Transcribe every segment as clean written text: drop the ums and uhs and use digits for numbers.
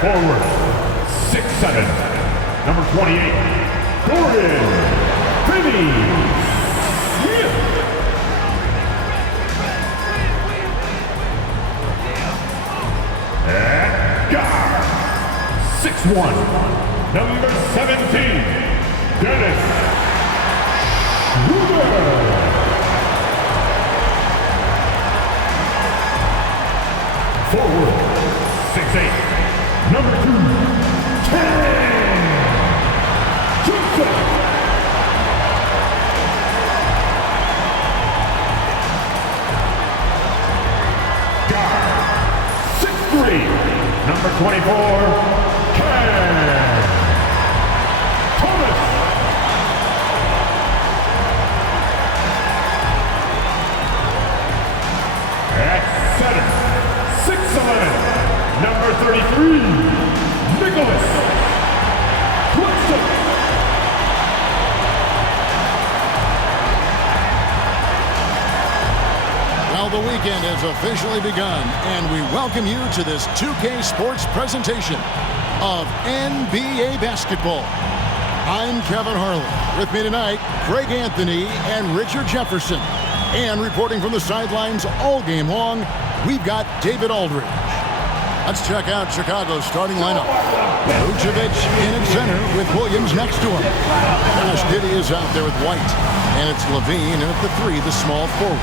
Forward, 6'7", number 28, Gordon Finney. And guard, 6'1", number 17, Dennis Schroeder. Forward, 6'8", number 2, Ken Johnson. Guard, 6'3", number 24, Ken Thomas. At center, 6'11", number 33, Nicholas Clifton. Well, the weekend has officially begun, and we welcome you to this 2K Sports presentation of NBA basketball. I'm Kevin Harlan. With me tonight, Craig Anthony and Richard Jefferson. And reporting from the sidelines all game long, we've got David Aldridge. Let's check out Chicago's starting lineup. Vucevic in at center with Williams next to him. Josh Giddey is out there with White. And it's Levine in at the 3, the small forward.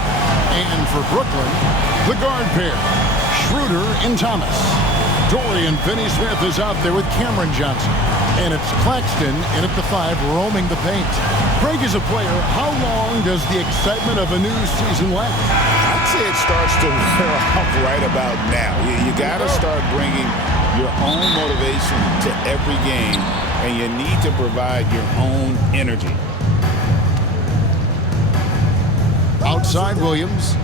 And for Brooklyn, the guard pair, Schroeder and Thomas. Dorian Finney-Smith is out there with Cameron Johnson. And it's Claxton in at the 5, roaming the paint. Craig is a player. How long does the excitement of a new season last? I'd say it starts to wear off right about now. You got to start bringing your own motivation to every game, and you need to provide your own energy. Outside Williams.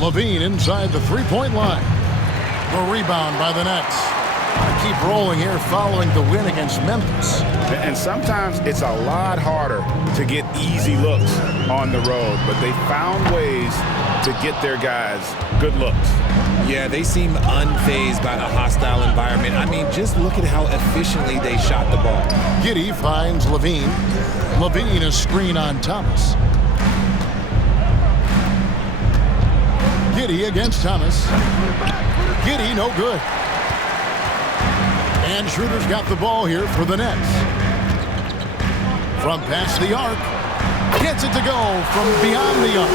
Levine inside the three-point line. The rebound by the Nets. Keep rolling here following the win against Memphis. And sometimes it's a lot harder to get easy looks on the road, but they found ways to get their guys good looks. Yeah, they seem unfazed by the hostile environment. I mean, just look at how efficiently they shot the ball. Giddey finds Levine. Levine a screen on Thomas. Giddey against Thomas. Giddey no good. And Schroeder's got the ball here for the Nets. From past the arc. Gets it to go from beyond the arc.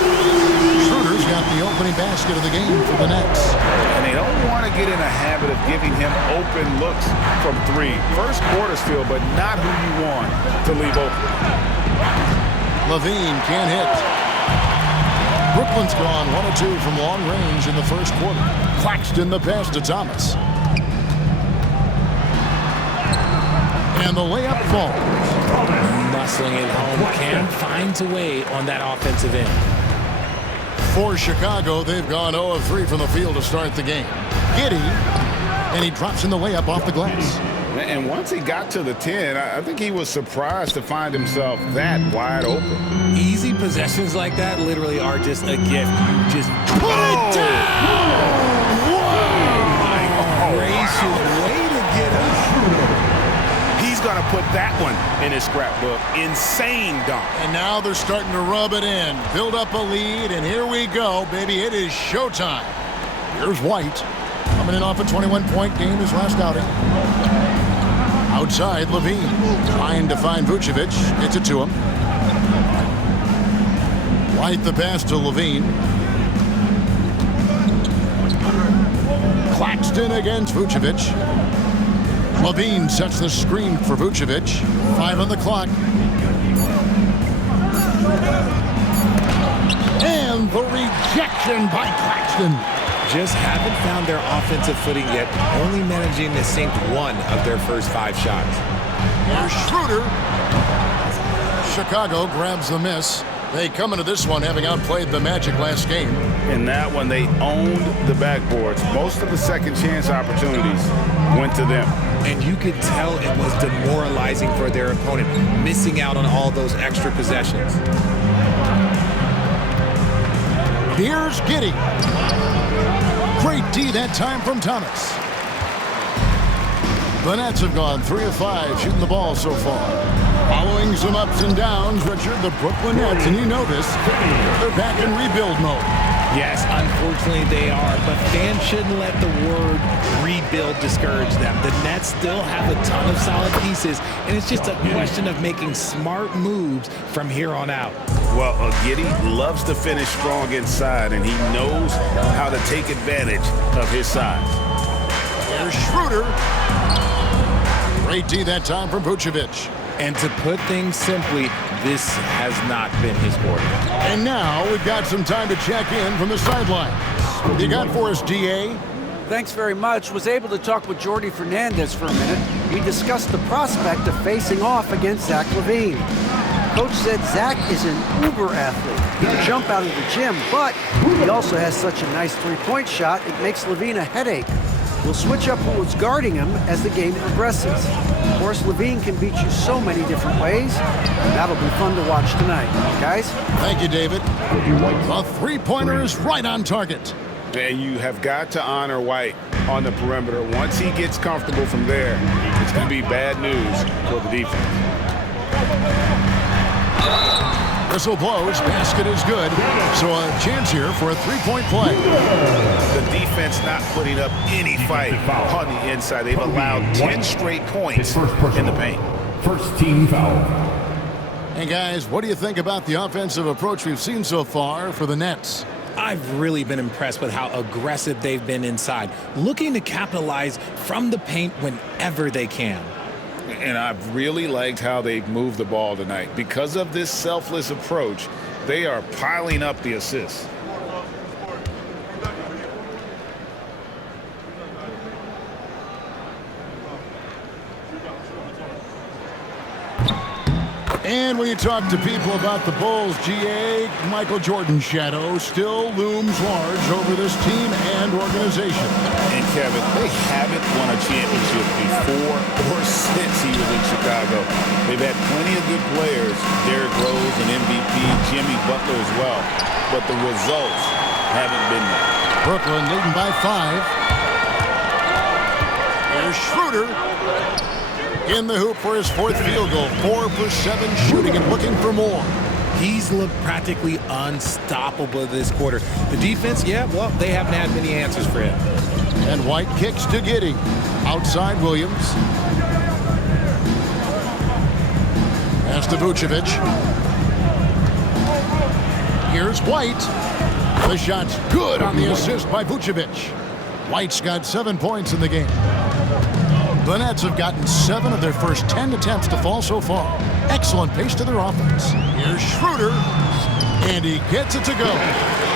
Schroeder's got the opening basket of the game for the Nets. And they don't want to get in a habit of giving him open looks from three. First quarter still, but not who you want to leave open. Levine can't hit. Brooklyn's gone 1 of 2 from long range in the first quarter. Claxton the pass to Thomas. And the layup falls. Muscling it home, Cam finds a way on that offensive end. For Chicago, they've gone 0 of 3 from the field to start the game. Giddey, and he drops in the layup off the glass. And once he got to the 10, I think he was surprised to find himself that wide open. Easy possessions like that literally are just a gift. You just put it down! Whoa! My gracious, way to get up. He's going to put that one in his scrapbook. Insane dunk. And now they're starting to rub it in. Build up a lead, and here we go, baby. It is showtime. Here's White. Coming in off a 21-point game his last outing. Outside, Levine. Trying to find Vucevic. Gets it to him. White the pass to Levine. Claxton against Vucevic. Levine sets the screen for Vucevic. 5 on the clock. And the rejection by Claxton. Just haven't found their offensive footing yet, only managing to sink 1 of their first 5 shots. Here's Schroeder. Chicago grabs the miss. They come into this one having outplayed the Magic last game. In that one, they owned the backboards. Most of the second chance opportunities went to them. And you could tell it was demoralizing for their opponent, missing out on all those extra possessions. Here's Giddey. Great D that time from Thomas. The Nets have gone 3 of 5 shooting the ball so far. Following some ups and downs, Richard, the Brooklyn Nets, and you know this, they're back in rebuild mode. Yes, unfortunately they are, but fans shouldn't let the word rebuild discourage them. The Nets still have a ton of solid pieces, and it's just a question of making smart moves from here on out. Well, Giddey loves to finish strong inside, and he knows how to take advantage of his size. There's Schroeder. Great D that time from Vucevic. And to put things simply, this has not been his quarter. And now we've got some time to check in from the sideline. What you got for us, DA? Thanks very much. Was able to talk with Jordy Fernandez for a minute. We discussed the prospect of facing off against Zach LaVine. Coach said Zach is an uber athlete. He can jump out of the gym, but he also has such a nice three-point shot, it makes LaVine a headache. We'll switch up who's guarding him as the game progresses. Of course, LaVine can beat you so many different ways. That'll be fun to watch tonight, guys. Thank you, David. The three-pointer is right on target. And you have got to honor White on the perimeter. Once he gets comfortable from there, it's going to be bad news for the defense. Whistle blows, basket is good. So a chance here for a three-point play. The defense not putting up any fight on the inside. They've allowed 10 straight points in the paint. First team foul. Hey guys, what do you think about the offensive approach we've seen so far for the Nets? I've really been impressed with how aggressive they've been inside, looking to capitalize from the paint whenever they can. And I've really liked how they've moved the ball tonight. Because of this selfless approach, they are piling up the assists. And when you talk to people about the Bulls, GA, Michael Jordan's shadow still looms large over this team and organization. And Kevin, they haven't won a championship before or since he was in Chicago. They've had plenty of good players, Derrick Rose, an MVP, Jimmy Butler as well, but the results haven't been there. Brooklyn leading by 5. Here's Schroeder in the hoop for his 4th field goal. 4 for 7 shooting and looking for more. He's looked practically unstoppable this quarter. The defense, yeah, well, they haven't had many answers for him. And White kicks to Giddey. Outside Williams. Pass to Vucevic. Here's White. The shot's good on the assist by Vucevic. White's got 7 points in the game. The Nets have gotten 7 of their first 10 attempts to fall so far. Excellent pace to their offense. Here's Schroeder, and he gets it to go.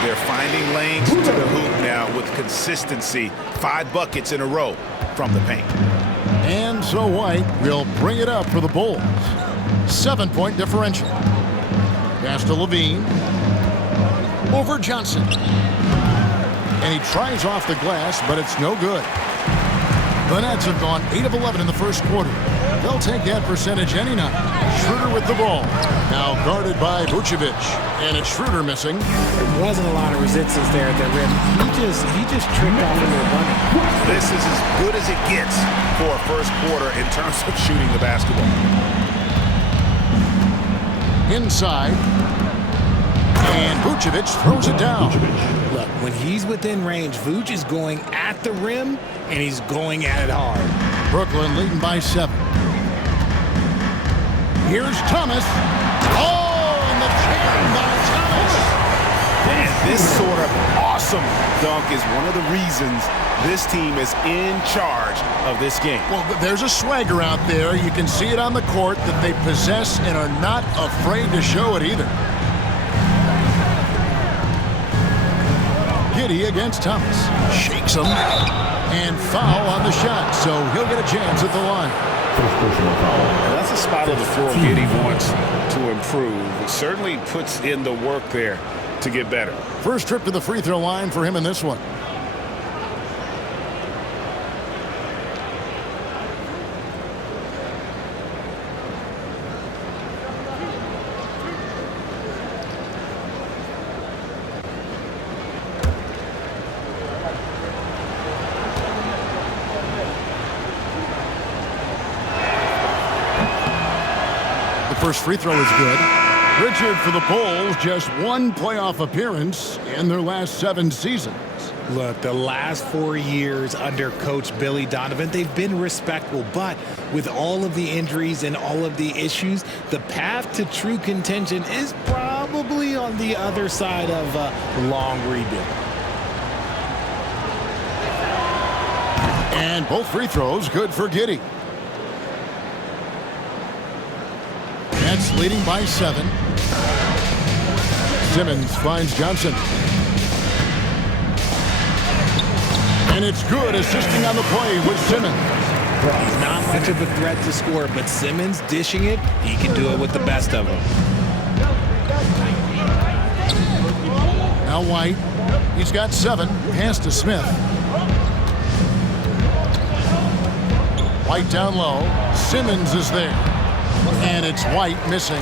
They're finding lanes to the hoop now with consistency. 5 buckets in a row from the paint. And so White will bring it up for the Bulls. 7-point differential. Pass to Levine. Over Johnson. And he tries off the glass, but it's no good. The Nets have gone 8 of 11 in the first quarter. They'll take that percentage any night. Schroeder with the ball. Now guarded by Vucevic. And it's Schroeder missing. There wasn't a lot of resistance there at the rim. He just tricked off a little bunny. This is as good as it gets for a first quarter in terms of shooting the basketball. Inside. And Vucevic throws it down. Look, when he's within range, Vuce is going at the rim, and he's going at it hard. Brooklyn leading by 7. Here's Thomas. Oh, and the jam by Thomas. And this sort of awesome dunk is one of the reasons this team is in charge of this game. Well, there's a swagger out there. You can see it on the court that they possess and are not afraid to show it either. Giddey against Thomas. Shakes him. And foul on the shot, so he'll get a chance at the line. That's a spot on the floor Giddey wants to improve. It certainly puts in the work there to get better. First trip to the free throw line for him in this one. First free throw is good. Richard for the Bulls, just 1 playoff appearance in their last 7 seasons. Look, the last 4 years under Coach Billy Donovan, they've been respectable, but with all of the injuries and all of the issues, the path to true contention is probably on the other side of a long rebuild. And both free throws good for Giddey. Nets leading by 7. Simmons finds Johnson. And it's good, assisting on the play with Simmons. He's not much of a threat to score, but Simmons dishing it, he can do it with the best of them. Now White, he's got 7, pass to Smith. White down low, Simmons is there. And it's White missing.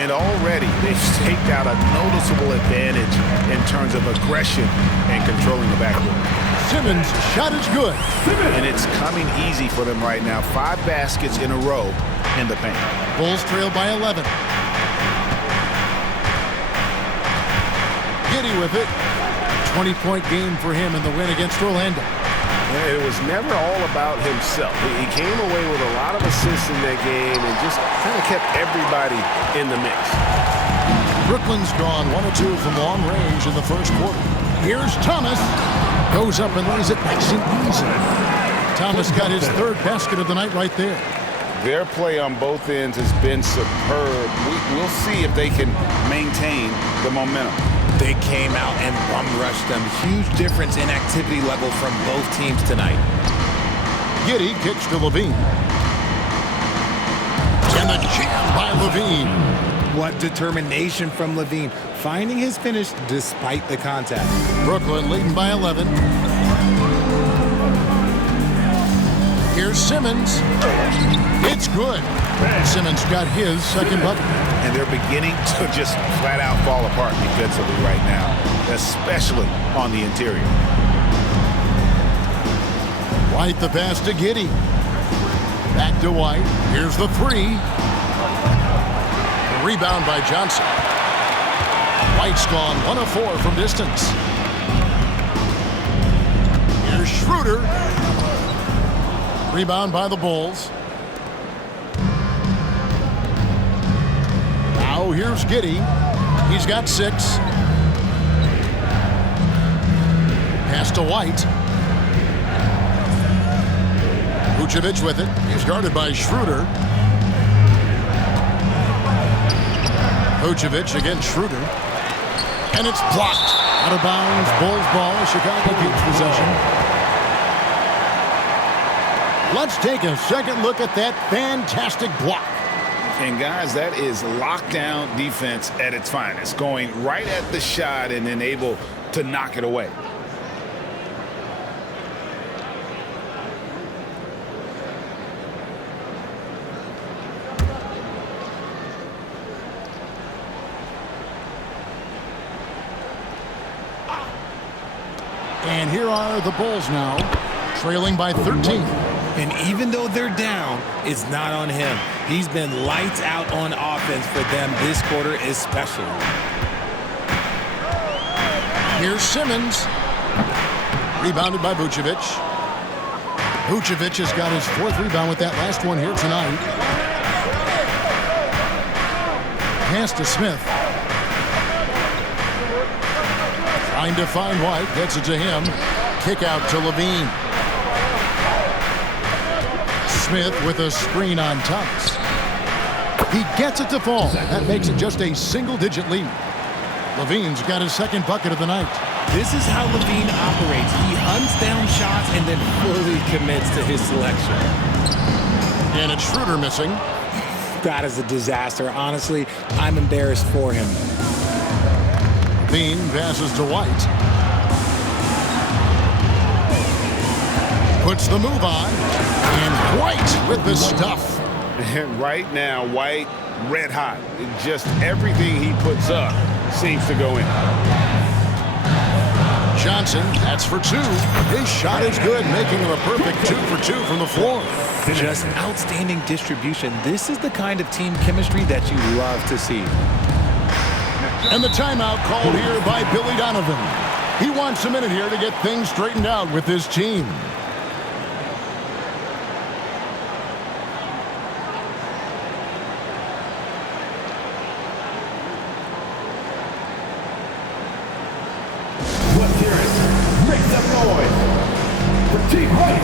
And already they've staked out a noticeable advantage in terms of aggression and controlling the backcourt. Simmons' shot is good. And it's coming easy for them right now. 5 baskets in a row in the paint. Bulls trail by 11. Giddey with it. 20-point game for him in the win against Orlando. It was never all about himself. He came away with a lot of assists in that game and just kind of kept everybody in the mix. Brooklyn's gone 1 of 2 from long range in the first quarter. Here's Thomas. Goes up and lays it nice and easy. Thomas got his 3rd basket of the night right there. Their play on both ends has been superb. We'll see if they can maintain the momentum. They came out and bum rushed them. Huge difference in activity level from both teams tonight. Giddey kicks to Levine. And the jam by Levine. What determination from Levine, finding his finish despite the contact. Brooklyn leading by 11. Here's Simmons. It's good. Simmons got his 2nd bucket. And they're beginning to just flat out fall apart defensively right now. especially on the interior. White the pass to Giddey. Back to White. Here's the three. The rebound by Johnson. White's gone 1 of 4 from distance. Here's Schroeder. Rebound by the Bulls. Now here's Giddey. He's got 6. Pass to White. Vucevic with it. He's guarded by Schroeder. Vucevic against Schroeder. And it's blocked. Out of bounds. Bulls ball. Chicago keeps possession. Let's take a second look at that fantastic block. And guys, that is lockdown defense at its finest. Going right at the shot and then able to knock it away. And here are the Bulls now, trailing by 13. And even though they're down, it's not on him. He's been lights out on offense for them this quarter especially. Here's Simmons. Rebounded by Vucevic. Vucevic has got his 4th rebound with that last one here tonight. Pass to Smith. Trying to find White. Gets it to him. Kick out to Levine. Smith with a screen on Thomas. He gets it to fall. That makes it just a single-digit lead. Levine's got his 2nd bucket of the night. This is how Levine operates. He hunts down shots and then fully commits to his selection. And it's Schroeder missing. That is a disaster. Honestly, I'm embarrassed for him. Levine passes to White. Puts the move on. And White with the stuff. And right now, White red hot. Just everything he puts up seems to go in. Johnson, that's for 2. His shot is good, making him a perfect 2 for 2 from the floor. Just outstanding distribution. This is the kind of team chemistry that you love to see. And the timeout called here by Billy Donovan. He wants a minute here to get things straightened out with his team. Let's hear it. Make some noise for Team White.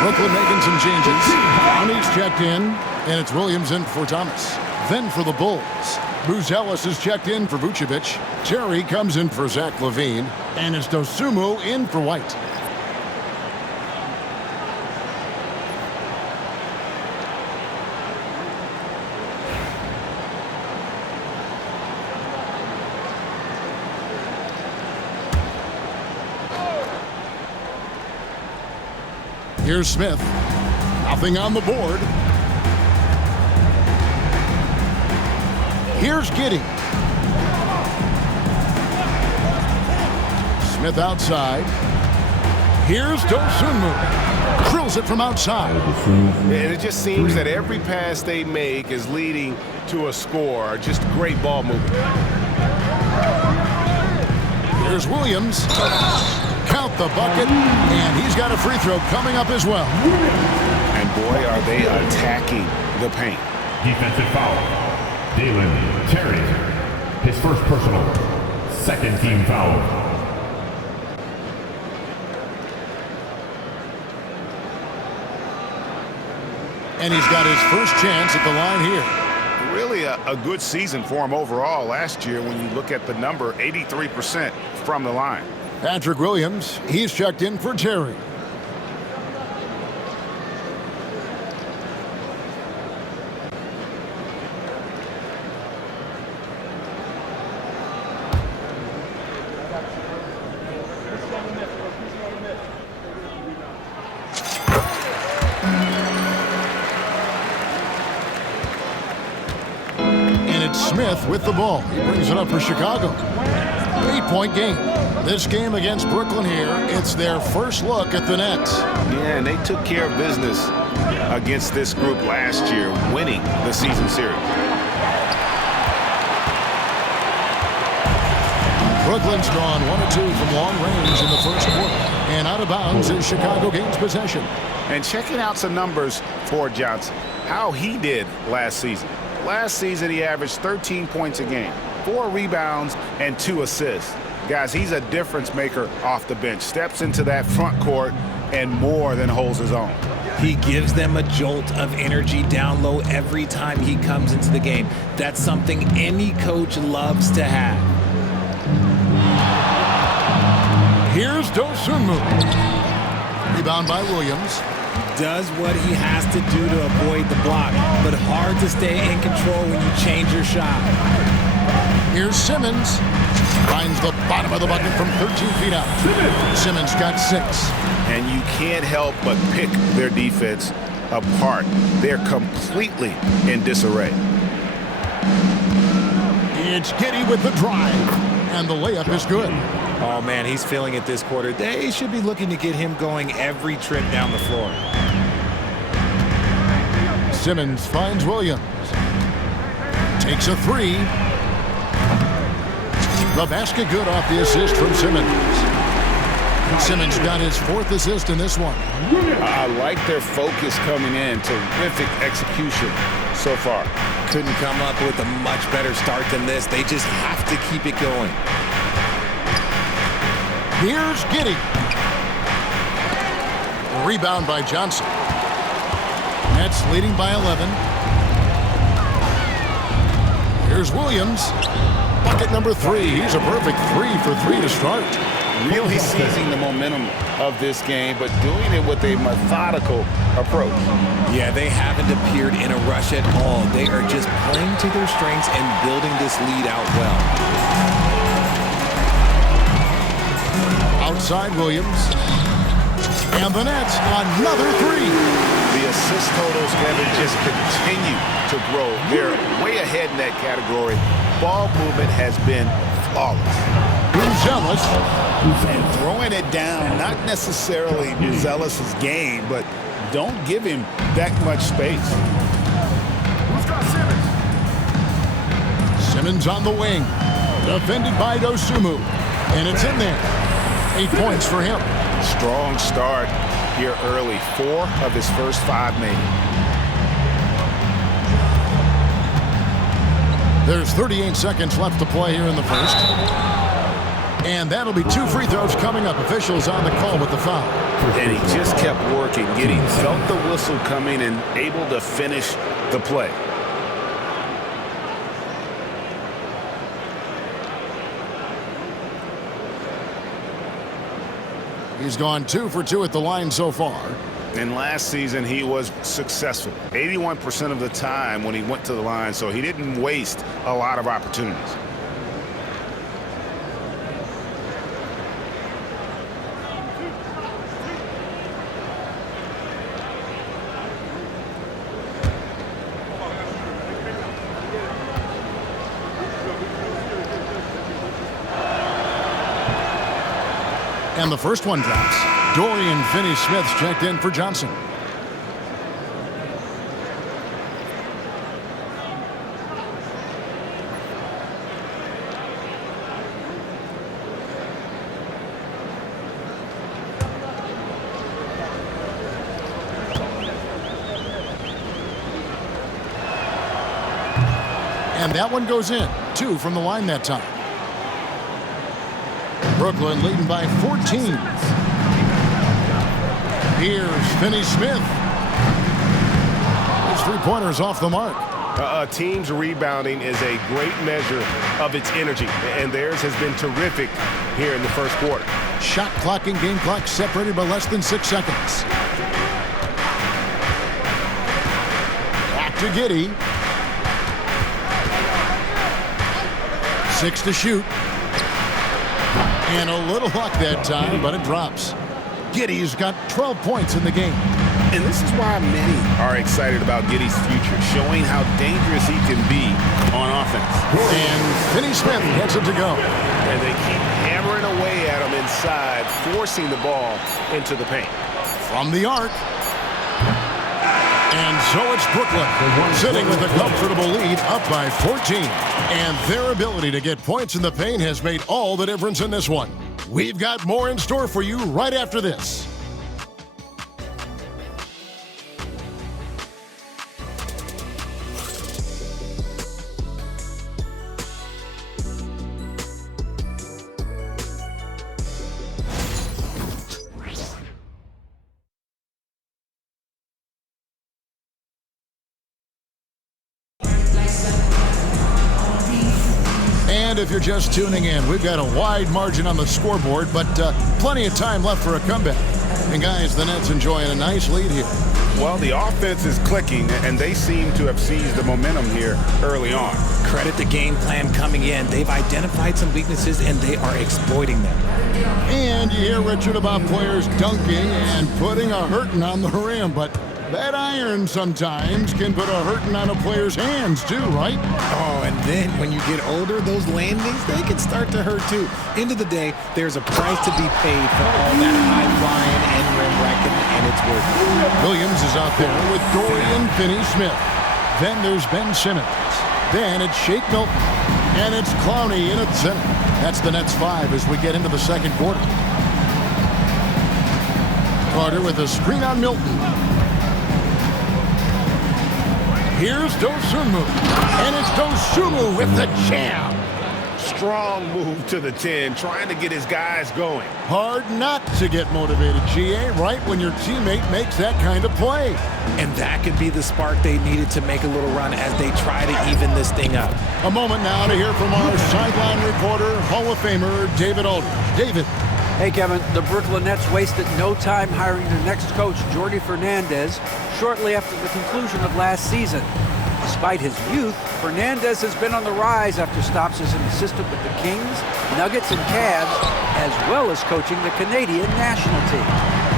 Brooklyn making some changes. Downey's checked in, and it's Williams in for Thomas. Then for the Bulls, Bruce Ellis is checked in for Vucevic. Terry comes in for Zach LaVine, and it's Dosunmu in for White. Here's Smith. Nothing on the board. Here's Giddey. Smith outside. Here's Dosunmu. Drills it from outside. And it just seems that every pass they make is leading to a score. Just great ball movement. Here's Williams. Count the bucket, and he's got a free throw coming up as well. And boy, are they attacking the paint. Defensive foul. Dalen Terry. His first personal. Second team foul. And he's got his first chance at the line here. Really a good season for him overall last year when you look at the number, 83% from the line. Patrick Williams, he's checked in for Terry. Smith with the ball. He brings it up for Chicago. 8-point game. This game against Brooklyn here, it's their first look at the Nets. Yeah, and they took care of business against this group last year, winning the season series. Brooklyn's gone 1 of 2 from long range in the first quarter. And out of bounds as Chicago gains possession. And checking out some numbers for Johnson, how he did last season. Last season, he averaged 13 points a game, 4 rebounds, and 2 assists. Guys, he's a difference maker off the bench. Steps into that front court and more than holds his own. He gives them a jolt of energy down low every time he comes into the game. That's something any coach loves to have. Here's Dosunmu. Rebound by Williams. Does what he has to do to avoid the block, but hard to stay in control when you change your shot. Here's Simmons. Finds the bottom of the bucket from 13 feet out. Simmons got 6. And you can't help but pick their defense apart. They're completely in disarray. It's Giddey with the drive. And the layup is good. Oh, man, he's feeling it this quarter. They should be looking to get him going every trip down the floor. Simmons finds Williams. Takes a 3. The basket good off the assist from Simmons. Simmons got his 4th assist in this one. I like their focus coming in. Terrific execution so far. Couldn't come up with a much better start than this. They just have to keep it going. Here's Giddey. Rebound by Johnson. Nets leading by 11. Here's Williams. Bucket number 3. He's a perfect 3 for 3 to start. Really seizing the momentum of this game, but doing it with a methodical approach. Yeah, they haven't appeared in a rush at all. They are just playing to their strengths and building this lead out well. Outside Williams. And the Nets, another 3. The assist totals, Kevin, just continue to grow. They're way ahead in that category. Ball movement has been flawless. Zealous. And throwing it down, not necessarily Zealous's game, but don't give him that much space. Who's got Simmons? Simmons on the wing. Defended by Dosunmu. And it's in there. 8 points for him. Strong start here early. 4 of his first 5 made. There's 38 seconds left to play here in the first. And that'll be 2 free throws coming up. Officials on the call with the foul. And he just kept working, felt the whistle coming and able to finish the play. He's gone 2 for 2 at the line so far. And last season, he was successful 81% of the time when he went to the line, so he didn't waste a lot of opportunities. And the first one drops. Dorian Finney-Smith's checked in for Johnson. And that one goes in. 2 from the line that time. Brooklyn leading by 14. Here's Finney-Smith. His three-pointers off the mark. A team's rebounding is a great measure of its energy, and theirs has been terrific here in the first quarter. Shot clock and game clock separated by less than 6 seconds. Back to Giddey. 6 to shoot. And a little luck that time, but it drops. Giddey's got 12 points in the game. And this is why many are excited about Giddey's future, showing how dangerous he can be on offense. And Finney-Smith gets it to go. And they keep hammering away at him inside, forcing the ball into the paint. From the arc. And so it's Brooklyn, sitting with a comfortable lead, up by 14. And their ability to get points in the paint has made all the difference in this one. We've got more in store for you right after this. And if you're just tuning in, we've got a wide margin on the scoreboard, but plenty of time left for a comeback. And guys, the Nets enjoying a nice lead here. Well, the offense is clicking, and they seem to have seized the momentum here early on. Credit the game plan coming in. They've identified some weaknesses, and they are exploiting them. And you hear Richard about players dunking and putting a hurting on the rim, but that iron sometimes can put a hurting on a player's hands too, right? Oh, and then when you get older, those landings, they can start to hurt too. End of the day, there's a price to be paid for all that high-flying and rim wrecking, and it's worth it. Williams is out there with Dorian Finney-Smith. Then there's Ben Simmons. Then it's Shake Milton. And it's Clowney in at center. That's the Nets 5 as we get into the second quarter. Carter with a screen on Milton. Here's Dosunmu. And it's Dosunmu with the jam. Strong move to the 10, trying to get his guys going. Hard not to get motivated, GA, right when your teammate makes that kind of play. And that could be the spark they needed to make a little run as they try to even this thing up. A moment now to hear from our sideline reporter, Hall of Famer David Aldridge. David. Hey, Kevin, the Brooklyn Nets wasted no time hiring their next coach, Jordi Fernandez, shortly after the conclusion of last season. Despite his youth, Fernandez has been on the rise after stops as an assistant with the Kings, Nuggets, and Cavs, as well as coaching the Canadian national team.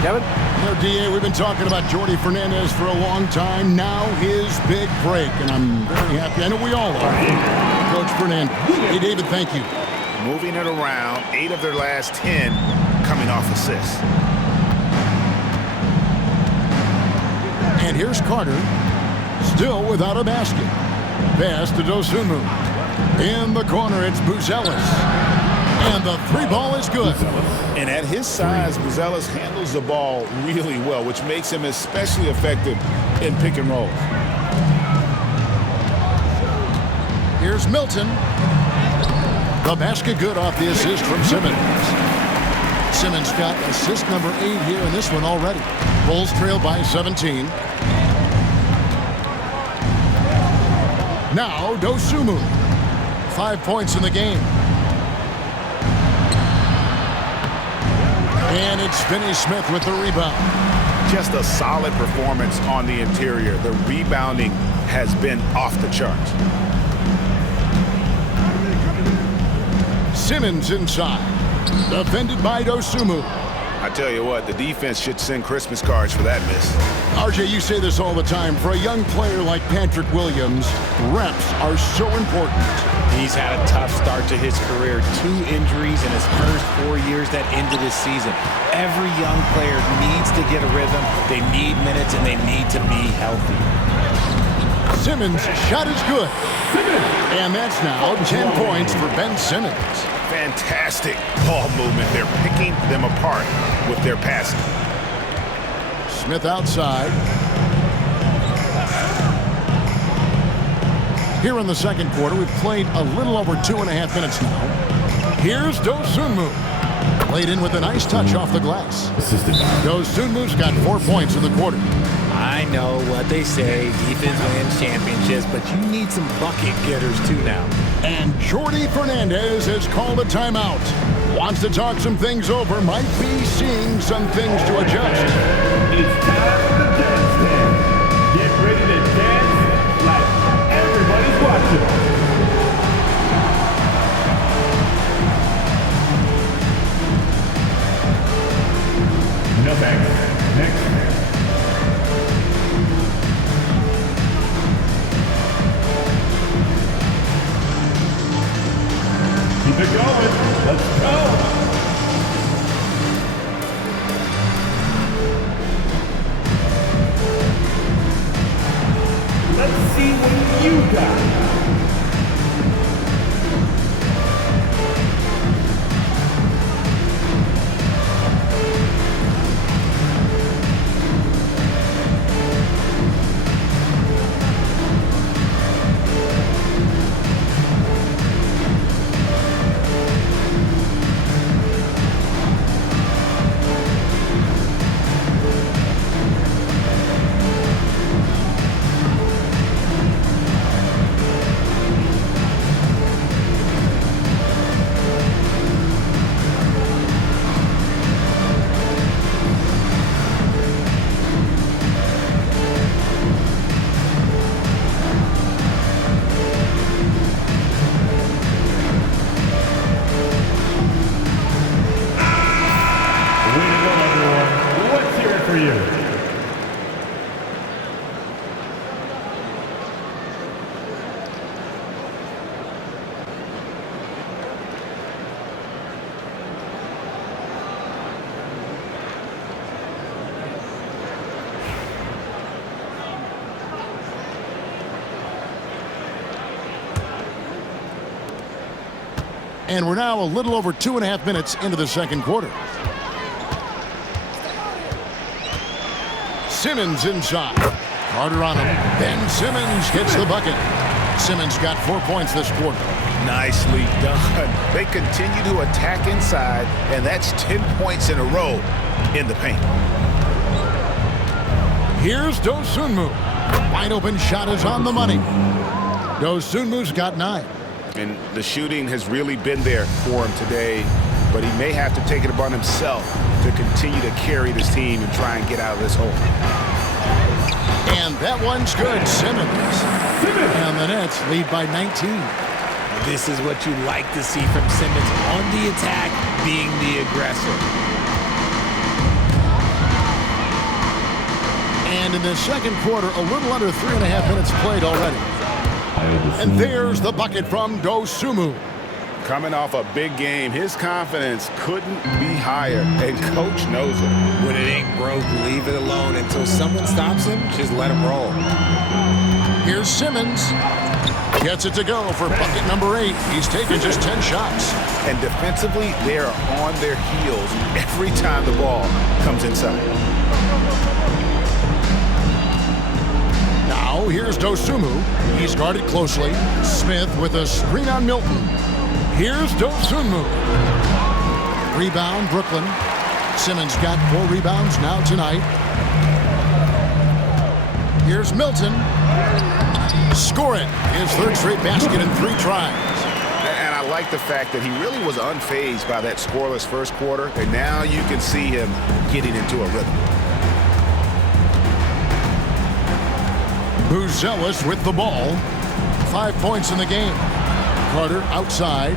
Kevin? You know, DA, we've been talking about Jordi Fernandez for a long time. Now his big break, and I'm very happy. I know we all are. Coach Fernandez. Hey, David, thank you. Moving it around, 8 of their last 10 coming off assists. And here's Carter, still without a basket. Pass to Dosunmu. In the corner, it's Buzelis. And the three ball is good. And at his size, Buzelis handles the ball really well, which makes him especially effective in pick and roll. Here's Milton. The basket good off the assist from Simmons. Simmons got assist number 8 here in this one already. Bulls trail by 17. Now Dosunmu. 5 points in the game. And it's Finney-Smith with the rebound. Just a solid performance on the interior. The rebounding has been off the charts. Simmons inside. Defended by Dosunmu. I tell you what, the defense should send Christmas cards for that miss. RJ, you say this all the time. For a young player like Patrick Williams, reps are so important. He's had a tough start to his career. 2 injuries in his first 4 years that ended his season. Every young player needs to get a rhythm. They need minutes, and they need to be healthy. Simmons' shot is good. And that's now 10 points for Ben Simmons. Fantastic ball movement. They're picking them apart with their passing. Smith outside. Here in the second quarter, we've played a little over 2.5 minutes now. Here's Dosunmu. Played in with a nice touch off the glass. Dosunmu's got 4 points in the quarter. I know what they say, defense wins championships, but you need some bucket getters too now. And Jordy Fernandez has called a timeout. Wants to talk some things over, might be seeing some things to adjust. It's time for the dance stand. Get ready to dance like everybody's watching. No thanks. Next. Keep it going. Let's go. Let's see what you got. And we're now a little over 2.5 minutes into the second quarter. Simmons inside. Carter on him. Ben Simmons gets the bucket. Simmons got 4 points this quarter. Nicely done. They continue to attack inside, and that's 10 points in a row in the paint. Here's Dosunmu. Wide open shot is on the money. Dosunmu's got 9. And the shooting has really been there for him today, but he may have to take it upon himself to continue to carry this team and try and get out of this hole. And that one's good. Simmons. And the Nets lead by 19. This is what you like to see from Simmons on the attack, being the aggressor. And in the second quarter, a little under 3.5 minutes played already. And there's the bucket from Dosunmu. Coming off a big game, his confidence couldn't be higher, and Coach knows it. When it ain't broke, leave it alone until someone stops him. Just let him roll. Here's Simmons. Gets it to go for bucket number 8. He's taken just 10 shots. And defensively, they are on their heels every time the ball comes inside. Now here's Dosunmu. He's guarded closely. Smith with a screen on Milton. Here's Dosunmu. Rebound, Brooklyn. Simmons got 4 rebounds now tonight. Here's Milton. Score it. His third straight basket in 3 tries. And I like the fact that he really was unfazed by that scoreless first quarter, and now you can see him getting into a rhythm. Buzelis with the ball. 5 points in the game. Carter outside.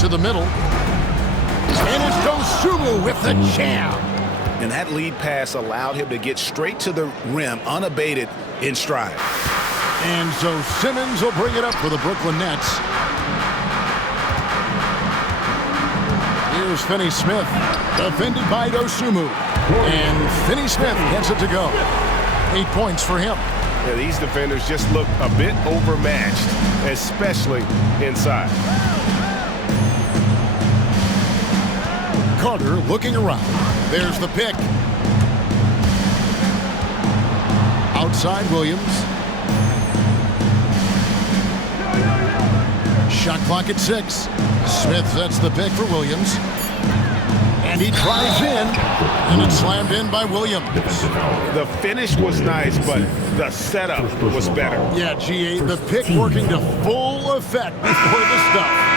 To the middle. And it's Dosunmu with the jam. And that lead pass allowed him to get straight to the rim unabated in stride. And so Simmons will bring it up for the Brooklyn Nets. Here's Finney-Smith, defended by Dosunmu. And Finney-Smith gets it to go. 8 points for him. Yeah, these defenders just look a bit overmatched, especially inside. Carter looking around. There's the pick. Outside Williams. Shot clock at 6. Smith sets the pick for Williams. And he drives in. And it's slammed in by Williams. The finish was nice, but the setup was better. Yeah, G8, the pick working to full effect before the stuff.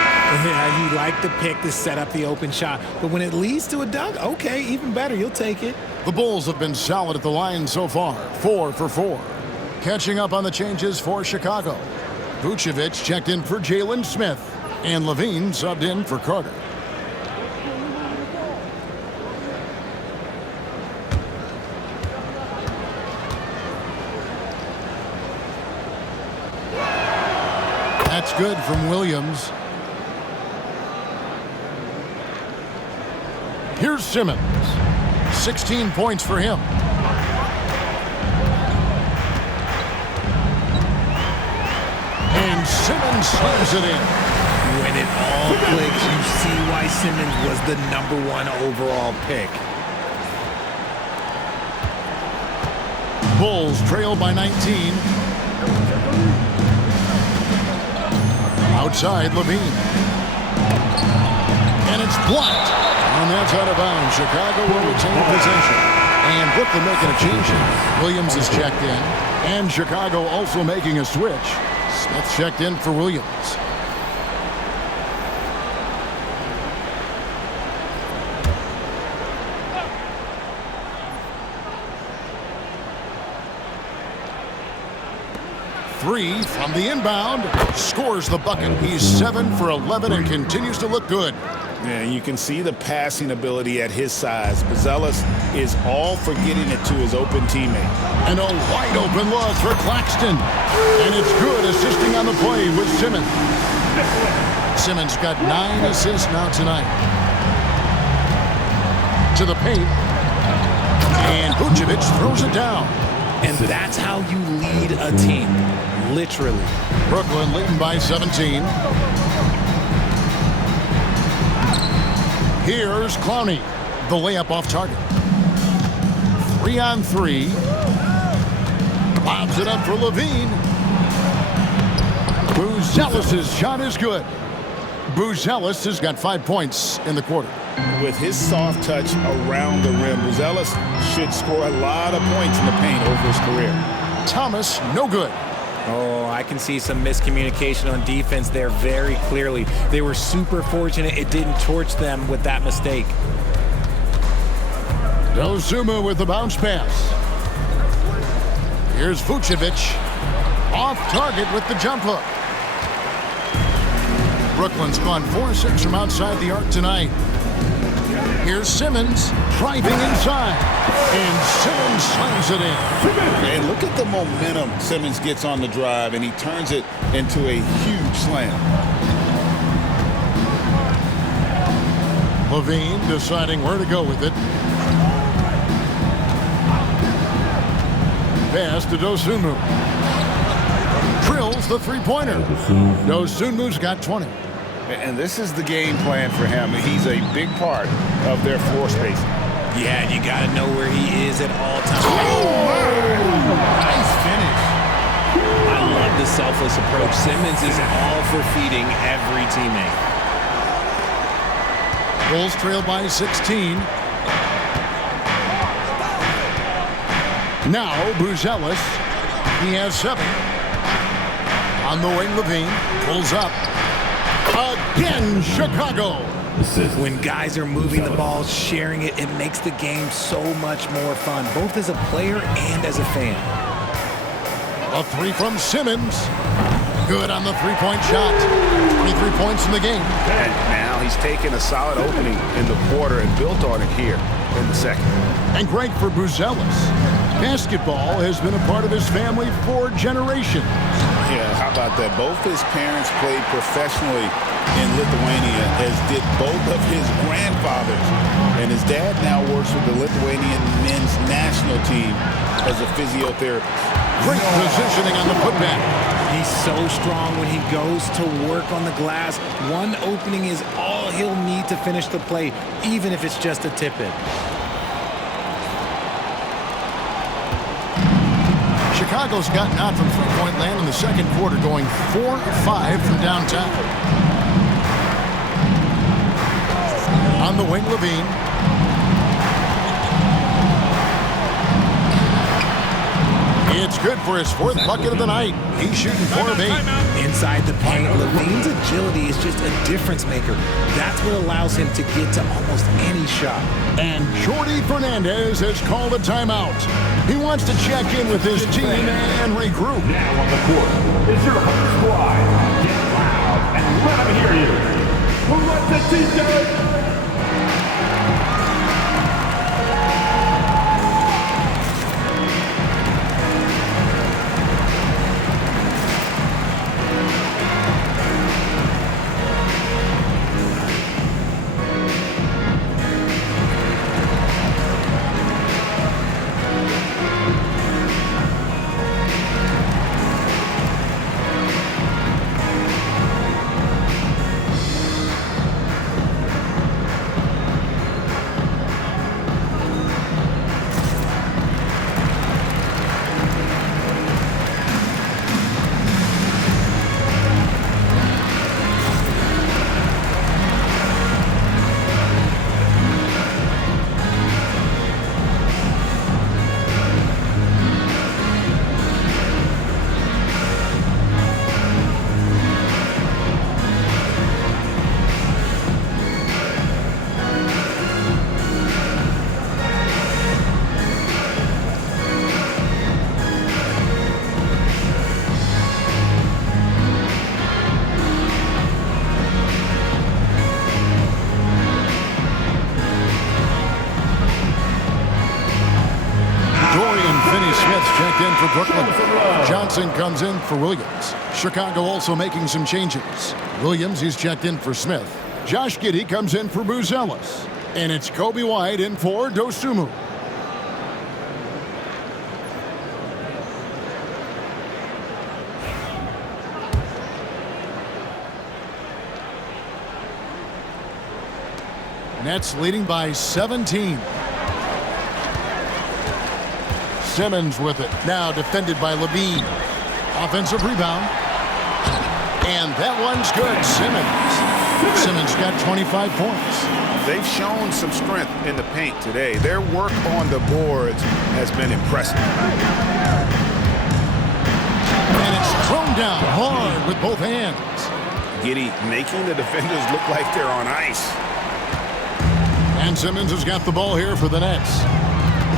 Yeah, you like the pick to set up the open shot, but when it leads to a dunk, okay, even better, you'll take it. The Bulls have been solid at the line so far, 4 for 4. Catching up on the changes for Chicago. Vucevic checked in for Jalen Smith, and Levine subbed in for Carter. That's good from Williams. Here's Simmons. 16 points for him. And Simmons slams it in. When it all clicks, you see why Simmons was the #1 overall pick. Bulls trail by 19. Outside Levine. And it's blocked. And that's out of bounds. Chicago will retain possession. And Brooklyn making a change here. Williams is checked in. And Chicago also making a switch. Smith checked in for Williams. Three from the inbound. Scores the bucket. He's 7 for 11 and continues to look good. Yeah, you can see the passing ability at his size. Buzelis is all for getting it to his open teammate. And a wide open look for Claxton. And it's good, assisting on the play with Simmons. Simmons got 9 assists now tonight. To the paint. And Vucevic throws it down. And that's how you lead a team. Literally. Brooklyn leading by 17. Here's Clowney. The layup off target. 3-on-3. Lobs it up for Levine. Buzelis' shot is good. Buzelis has got 5 points in the quarter. With his soft touch around the rim, Buzelis should score a lot of points in the paint over his career. Thomas, no good. Oh, I can see some miscommunication on defense there very clearly. They were super fortunate it didn't torch them with that mistake. Dosunmu with the bounce pass. Here's Vucevic. Off target with the jump hook. Brooklyn's gone 4-6 from outside the arc tonight. Here's Simmons driving inside. And Simmons slams it in. And look at the momentum Simmons gets on the drive, and he turns it into a huge slam. Levine deciding where to go with it. Pass to Dosunmu. Drills the three-pointer. Dosunmu's got 20. And this is the game plan for him. He's a big part of their floor space. Yeah, you got to know where he is at all times. Nice finish. I love the selfless approach. Simmons is all for feeding every teammate. Bulls trail by 16. Now Buzelis. He has 7. On the wing, Levine pulls up. Again, Chicago. When guys are moving the ball, sharing it, it makes the game so much more fun, both as a player and as a fan. A 3 from Simmons. Good on the three-point shot. 23 points in the game. And now he's taken a solid opening in the quarter and built on it here in the second. And great for Buzelis. Basketball has been a part of his family for generations. Yeah, how about that? Both his parents played professionally in Lithuania, as did both of his grandfathers. And his dad now works with the Lithuanian men's national team as a physiotherapist. Great positioning on the putback. He's so strong when he goes to work on the glass. One opening is all he'll need to finish the play, even if it's just a tip-in. Chicago's gotten out from three-point land in the second quarter, going 4-5 from downtown. On the wing, Levine. It's good for his fourth bucket of the night. He's shooting 4 of 8. Inside the paint, Levine's agility is just a difference maker. That's what allows him to get to almost any shot. And Jordi Fernandez has called a timeout. He wants to check in with his team and regroup. Now on the court is your home squad. Get loud and let them hear you. Who wants the T-shirt? Checked in for Brooklyn. Johnson comes in for Williams. Chicago also making some changes. Williams, he's checked in for Smith. Josh Giddey comes in for Buzelis. And it's Coby White in for Dosunmu. Nets leading by 17. Simmons with it. Now defended by Levine. Offensive rebound. And that one's good. Simmons got 25 points. They've shown some strength in the paint today. Their work on the boards has been impressive. And it's thrown down hard with both hands. Giddey making the defenders look like they're on ice. And Simmons has got the ball here for the Nets.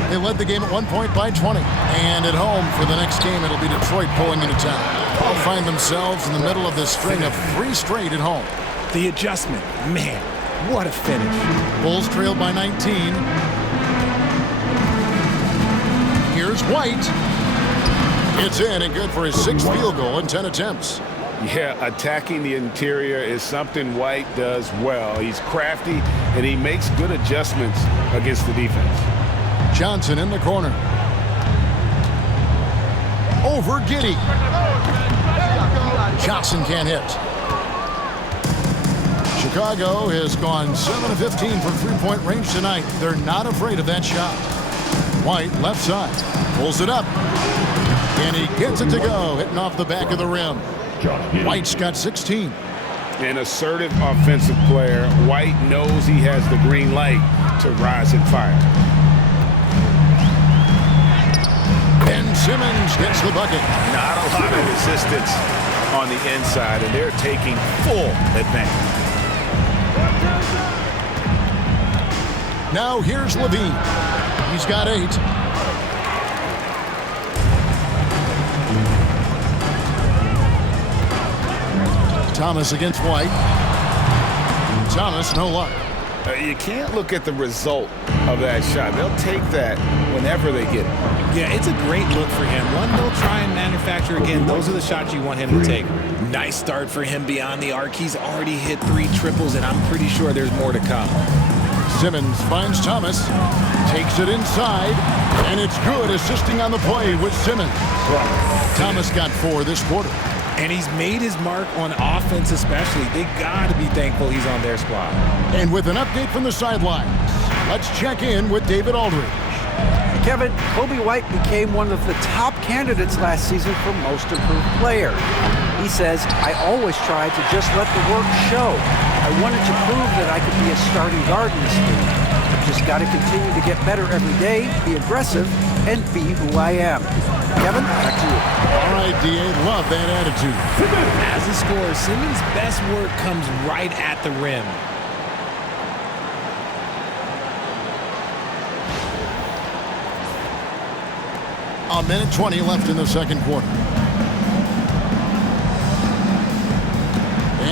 They led the game at 1 point by 20. And at home for the next game, it'll be Detroit pulling into town. They'll find themselves in the middle of this string of 3 straight at home. The adjustment, man, what a finish. Bulls trailed by 19. Here's White. It's in and good for his 6th field goal in 10 attempts. Yeah, attacking the interior is something White does well. He's crafty, and he makes good adjustments against the defense. Johnson in the corner. Over Giddey. Johnson can't hit. Chicago has gone 7 of 15 from three-point range tonight. They're not afraid of that shot. White, left side, pulls it up. And he gets it to go, hitting off the back of the rim. White's got 16. An assertive offensive player. White knows he has the green light to rise and fire. Ben Simmons gets the bucket. Not a lot of resistance on the inside, and they're taking full advantage. Now here's Levine. He's got 8. Thomas against White. Thomas, no luck. You can't look at the result of that shot. They'll take that whenever they get it. Yeah, it's a great look for him. One they'll try and manufacture again. Those are the shots you want him to take. Nice start for him beyond the arc. He's already hit 3 triples, and I'm pretty sure there's more to come. Simmons finds Thomas, takes it inside, and it's good, assisting on the play with Simmons. Thomas got 4 this quarter. And he's made his mark on offense especially. They got to be thankful he's on their squad. And with an update from the sidelines, let's check in with David Aldridge. Kevin, Coby White became one of the top candidates last season for Most Improved Player. He says, I always tried to just let the work show. I wanted to prove that I could be a starting guard in this league. I've just got to continue to get better every day, be aggressive, and be who I am. Kevin, back to you. All right, D.A., love that attitude. As a scorer, Simmons' best work comes right at the rim. A minute 20 left in the second quarter.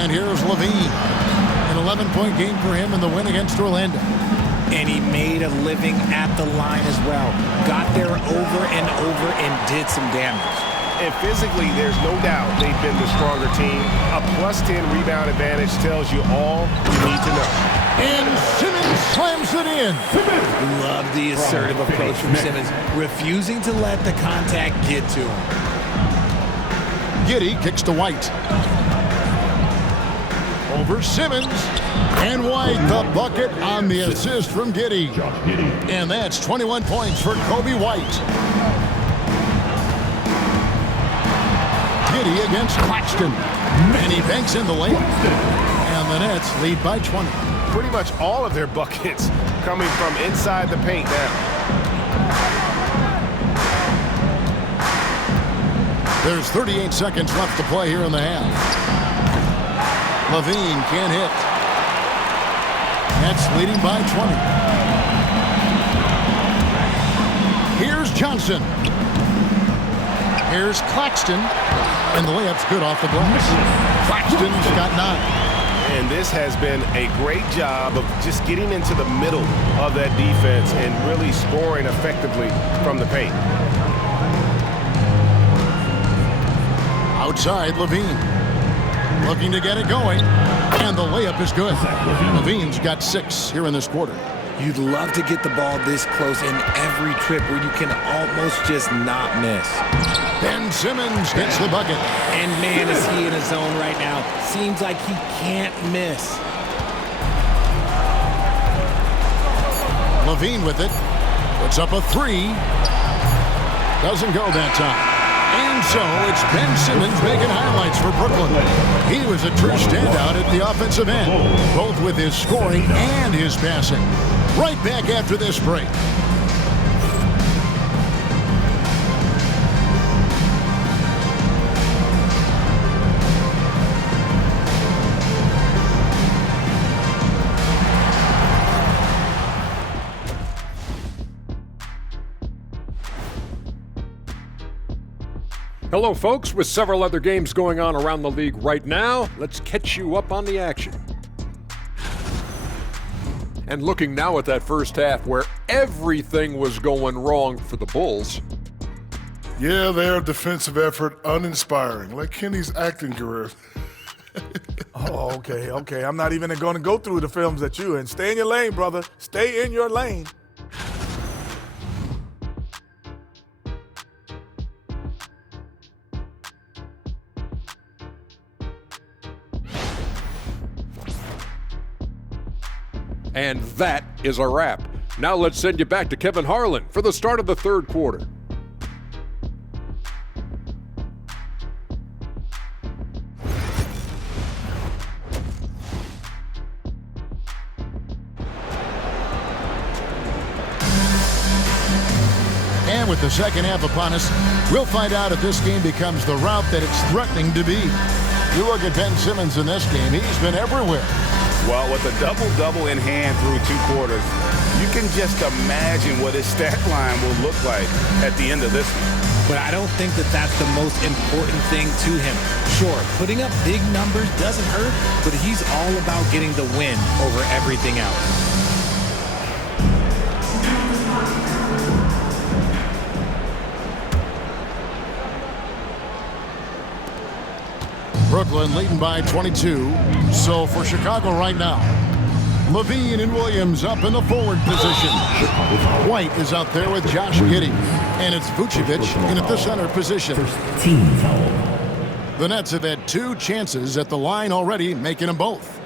And here's Levine. An 11-point game for him in the win against Orlando. And he made a living at the line as well. Got there over and over and did some damage. And physically, there's no doubt they've been the stronger team. A +10 rebound advantage tells you all you need to know. And Simmons slams it in. Love the assertive approach from Simmons, refusing to let the contact get to him. Giddey kicks to White. Over Simmons. And White, the bucket on the assist from Giddey. And that's 21 points for Coby White. Giddey against Claxton. And he banks in the layup. And the Nets lead by 20. Pretty much all of their buckets coming from inside the paint now. There's 38 seconds left to play here in the half. Levine can't hit. Nets leading by 20. Here's Johnson. Here's Claxton. And the layup's good off the glass. Claxton's got 9. And this has been a great job of just getting into the middle of that defense and really scoring effectively from the paint. Outside, Levine. Looking to get it going. And the layup is good. Levine's got 6 here in this quarter. You'd love to get the ball this close in every trip where you can almost just not miss. Ben Simmons gets the bucket. And man, is he in a zone right now. Seems like he can't miss. Levine with it. Puts up a 3. Doesn't go that time. And so it's Ben Simmons making highlights for Brooklyn. He was a true standout at the offensive end, both with his scoring and his passing. Right back after this break. Hello, folks. With several other games going on around the league right now, let's catch you up on the action. And looking now at that first half where everything was going wrong for the Bulls. Yeah, their defensive effort uninspiring, like Kenny's acting career. Oh, okay. I'm not even going to go through the films that you and stay in your lane, brother. Stay in your lane. And that is a wrap. Now let's send you back to Kevin Harlan for the start of the third quarter. And with the second half upon us, we'll find out if this game becomes the route that it's threatening to be. You look at Ben Simmons in this game, he's been everywhere. Well, with a double-double in hand through 2 quarters, you can just imagine what his stat line will look like at the end of this one. But I don't think that that's the most important thing to him. Sure, putting up big numbers doesn't hurt, but he's all about getting the win over everything else. Brooklyn leading by 22. So for Chicago right now, Levine and Williams up in the forward position. White is out there with Josh Giddey. And it's Vucevic in at the center position. Team foul. The Nets have had 2 chances at the line already, making them both.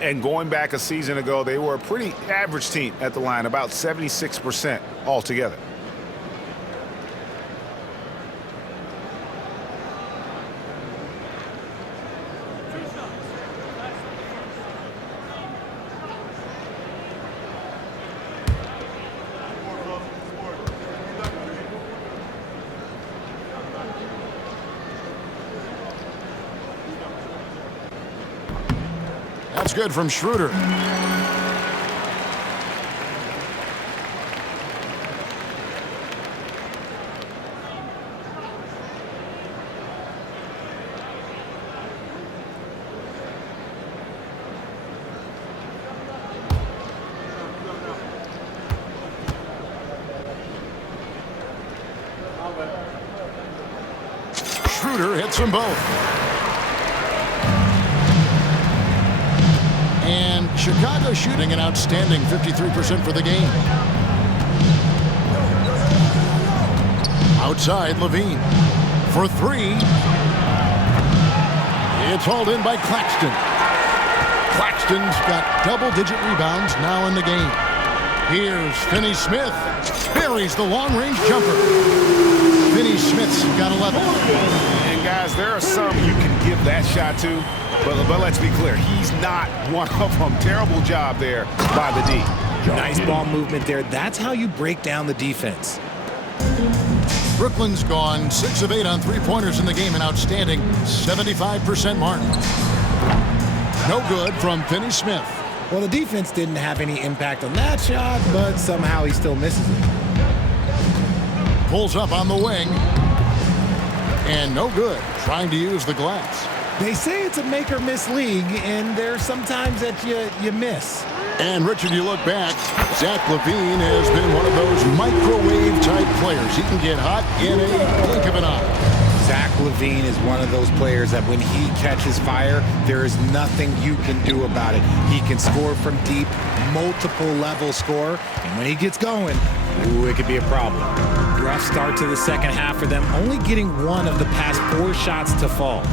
And going back a season ago, they were a pretty average team at the line, about 76% altogether. That's good from Schroeder. Schroeder hits them both. And Chicago shooting an outstanding 53% for the game. Outside, Levine for 3. It's hauled in by Claxton. Claxton's got double-digit rebounds now in the game. Here's Finney-Smith. Buries the long-range jumper. Finney-Smith's got 11. And guys, there are some you can give that shot to. But let's be clear, he's not one of them. Terrible job there by the D. Nice ball movement there. That's how you break down the defense. Brooklyn's gone 6 of 8 on 3-pointers in the game, an outstanding 75% mark. No good from Finney-Smith. Well, the defense didn't have any impact on that shot, but somehow he still misses it. Pulls up on the wing. And no good, trying to use the glass. They say it's a make-or-miss league, and there's sometimes that you miss. And, Richard, you look back, Zach LaVine has been one of those microwave-type players. He can get hot in a blink of an eye. Zach LaVine is one of those players that when he catches fire, there is nothing you can do about it. He can score from deep, multiple-level score, and when he gets going, ooh, it could be a problem. Rough start to the second half for them, only getting 1 of the past 4 shots to fall.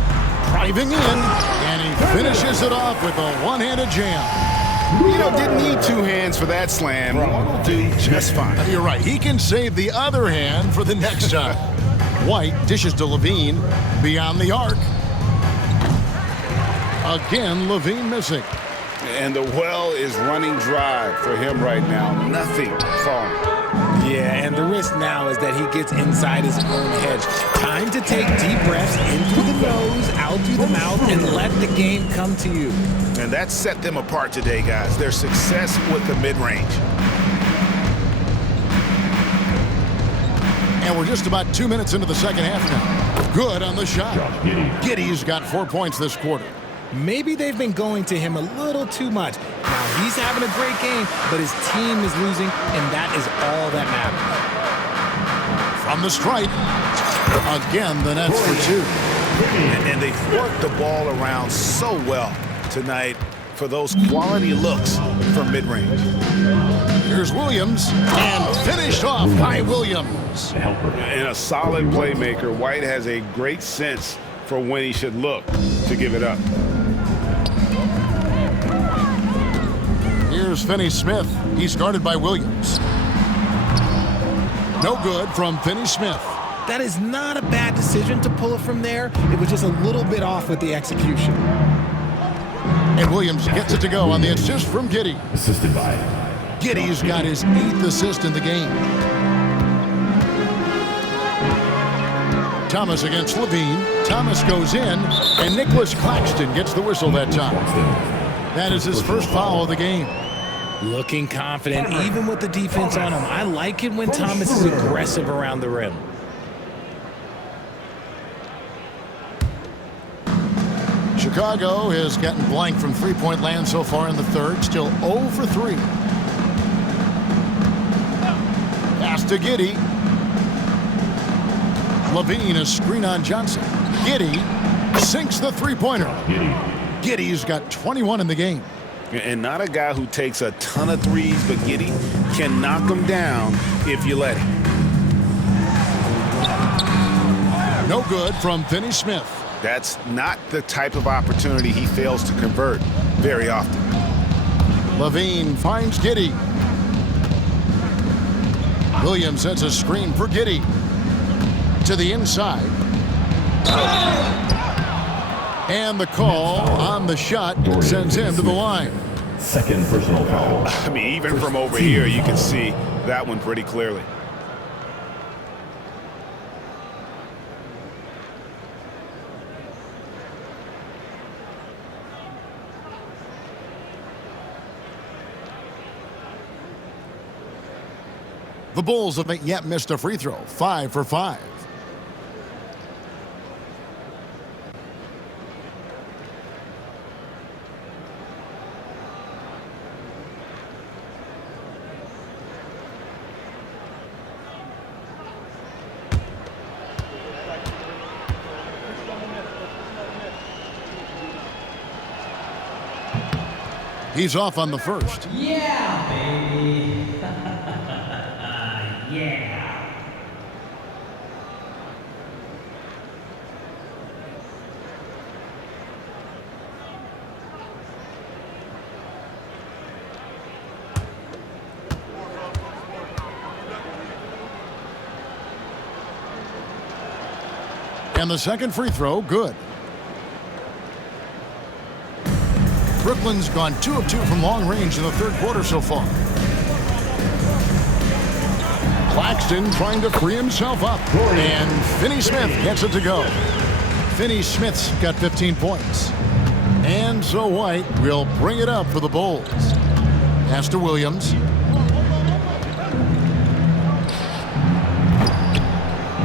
Driving in, and he finishes it off with a one-handed jam. You know, didn't need 2 hands for that slam. One will do just fine. You're right. He can save the other hand for the next time. White dishes to Levine beyond the arc. Again, Levine missing. And the well is running dry for him right now. Nothing falling. Yeah, and the risk now is that he gets inside his own head. Time to take deep breaths in through the nose, out through the mouth, and let the game come to you. And that set them apart today, guys. Their success with the mid-range. And we're just about 2 minutes into the second half now. Good on the shot. Giddey's got 4 points this quarter. Maybe they've been going to him a little too much. Now, he's having a great game, but his team is losing, and that is all that matters. From the stripe, again, the Nets for 2. And they work the ball around so well tonight for those quality looks from mid-range. Here's Williams, and finished off by Williams. And a solid playmaker, White has a great sense for when he should look to give it up. Here's Finney-Smith. He's guarded by Williams. No good from Finney-Smith. That is not a bad decision to pull it from there. It was just a little bit off with the execution. And Williams gets it to go on the assist from Giddey. Assisted by Giddey's got his 8th assist in the game. Thomas against Levine. Thomas goes in, and Nicholas Claxton gets the whistle that time. That is his first foul of the game. Looking confident, even with the defense on him. I like it when Thomas is aggressive around the rim. Chicago has gotten blank from three-point land so far in the third. Still 0 for 3. Pass to Giddey. Levine, a screen on Johnson. Giddey sinks the three-pointer. Giddey's got 21 in the game. And not a guy who takes a ton of threes, but Giddey can knock them down if you let him. No good from Finney Smith. That's not the type of opportunity he fails to convert very often. Levine finds Giddey. Williams sets a screen for Giddey. To the inside. And the call on the shot sends him to the line. Second personal foul. I mean, even from over here, you can see that one pretty clearly. The Bulls have not yet missed a free throw. 5 for 5. He's off on the first. Yeah, baby. Yeah. And the second free throw, good. Brooklyn's gone 2 of 2 from long range in the third quarter so far. Claxton trying to free himself up. And Finney Smith gets it to go. Finney Smith's got 15 points. And so White will bring it up for the Bulls. Pass to Williams.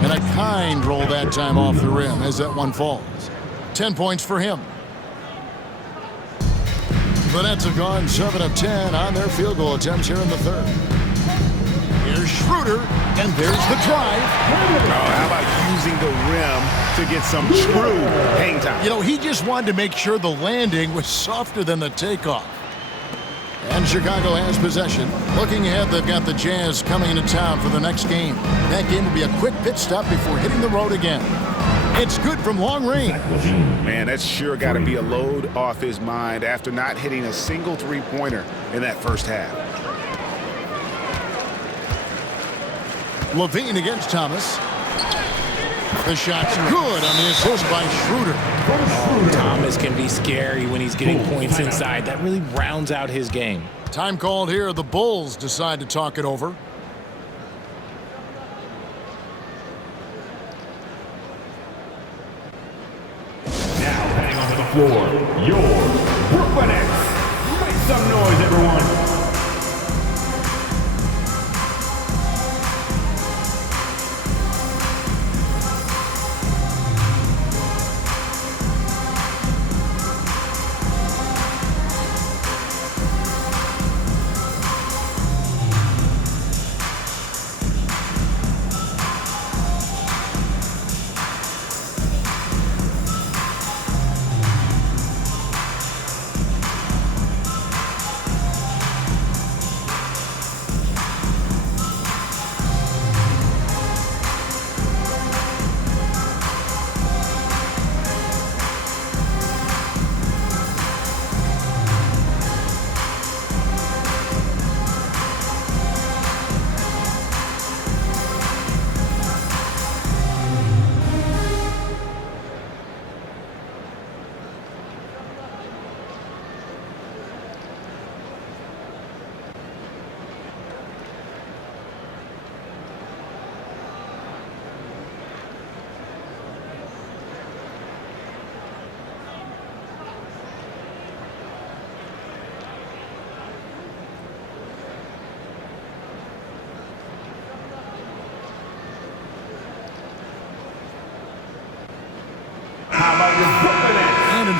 And a kind roll that time off the rim as that one falls. 10 points for him. The Nets have gone 7 of 10 on their field goal attempts here in the third. Here's Schroeder, and there's the drive. How about using the rim to get some true hang time? You know, he just wanted to make sure the landing was softer than the takeoff. And Chicago has possession. Looking ahead, they've got the Jazz coming into town for the next game. That game will be a quick pit stop before hitting the road again. It's good from long range. Man, that's sure got to be a load off his mind after not hitting a single three-pointer in that first half. Levine against Thomas. The shot's good on the assist by Schroeder. Oh, Thomas can be scary when he's getting points inside. That really rounds out his game. Time called here. The Bulls decide to talk it over. Now heading onto the floor, your Brooklyn Nets. Make some noise, everyone.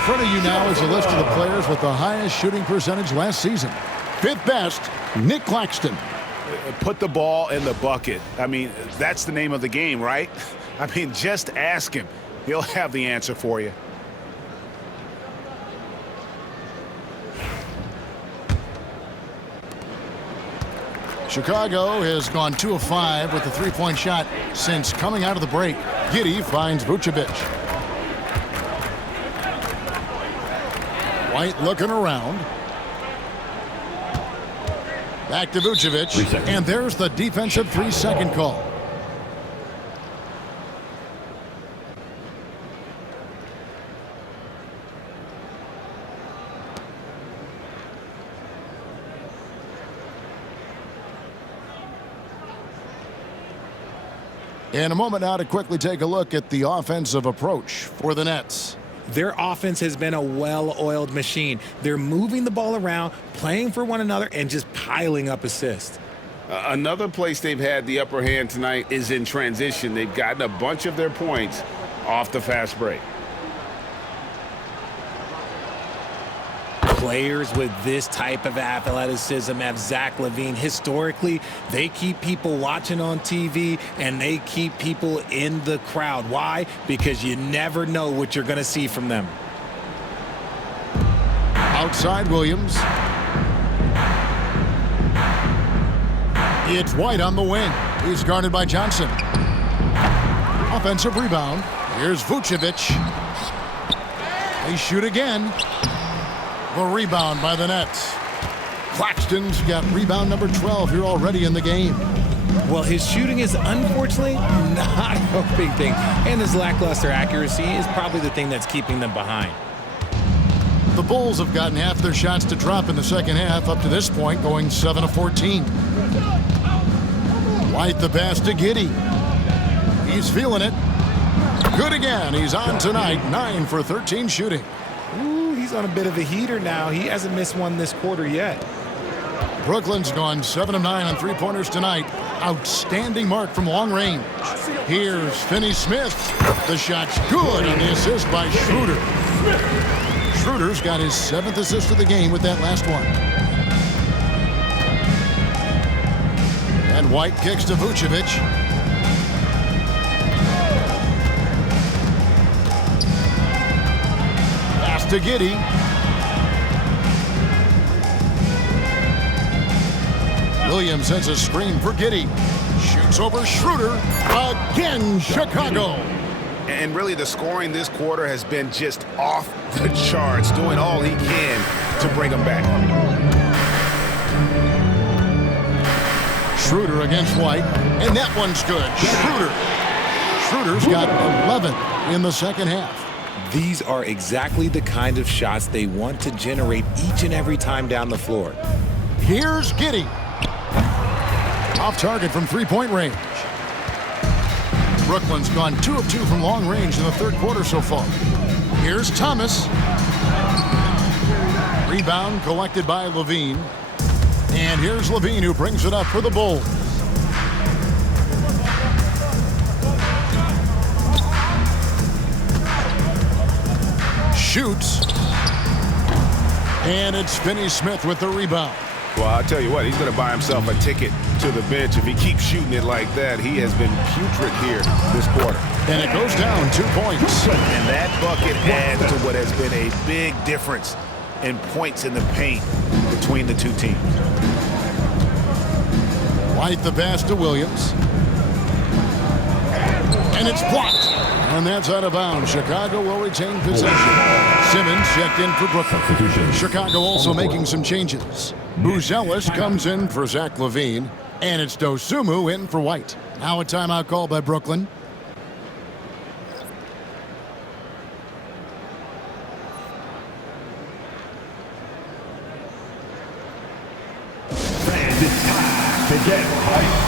front of you now is a list of the players with the highest shooting percentage last season. Fifth best, Nick Claxton. Put the ball in the bucket. I mean, that's the name of the game, right? I mean, just ask him. He'll have the answer for you. Chicago has gone 2 of 5 with the three-point shot since coming out of the break. Giddey finds Vucevic. White looking around. Back to Vucevic, and there's the defensive 3-second call. In a moment now to quickly take a look at the offensive approach for the Nets. Their offense has been a well-oiled machine. They're moving the ball around, playing for one another, and just piling up assists. Another place they've had the upper hand tonight is in transition. They've gotten a bunch of their points off the fast break. Players with this type of athleticism have Zach LaVine. Historically, they keep people watching on TV and they keep people in the crowd. Why? Because you never know what you're going to see from them. Outside Williams. It's White on the wing. He's guarded by Johnson. Offensive rebound. Here's Vucevic. They shoot again. The rebound by the Nets. Claxton's got rebound number 12 here already in the game. Well, his shooting is unfortunately not a big thing, and his lackluster accuracy is probably the thing that's keeping them behind. The Bulls have gotten half their shots to drop in the second half up to this point, going 7 of 14. White the pass to Giddey. He's feeling it. Good again. He's on tonight, 9 for 13 shooting. He's on a bit of a heater now. He hasn't missed one this quarter yet. Brooklyn's gone 7 of 9 on three-pointers tonight. Outstanding mark from long range. Here's Finney-Smith. The shot's good on the assist by Schroeder. Schroeder's got his 7th assist of the game with that last one. And White kicks to Vucevic. To Giddey. Williams sends a screen for Giddey. Shoots over Schroeder. Again, Chicago. And really, the scoring this quarter has been just off the charts, doing all he can to bring them back. Schroeder against White, and that one's good. Schroeder's got 11 in the second half. These are exactly the kind of shots they want to generate each and every time down the floor. Here's Giddey. Off target from three-point range. Brooklyn's gone 2 of 2 from long range in the third quarter so far. Here's Thomas. Rebound collected by LaVine. And here's LaVine who brings it up for the Bulls. Shoots. And it's Finney-Smith with the rebound. Well, I'll tell you what, he's going to buy himself a ticket to the bench. If he keeps shooting it like that, he has been putrid here this quarter. And it goes down 2 points. And that bucket adds to what has been a big difference in points in the paint between the two teams. White the pass to Williams. And it's blocked. And that's out of bounds. Chicago will retain possession. Simmons checked in for Brooklyn. Chicago also making some changes. Buzelis comes in for Zach LaVine. And it's Dosunmu in for White. Now a timeout call by Brooklyn. And it's time to get hyped.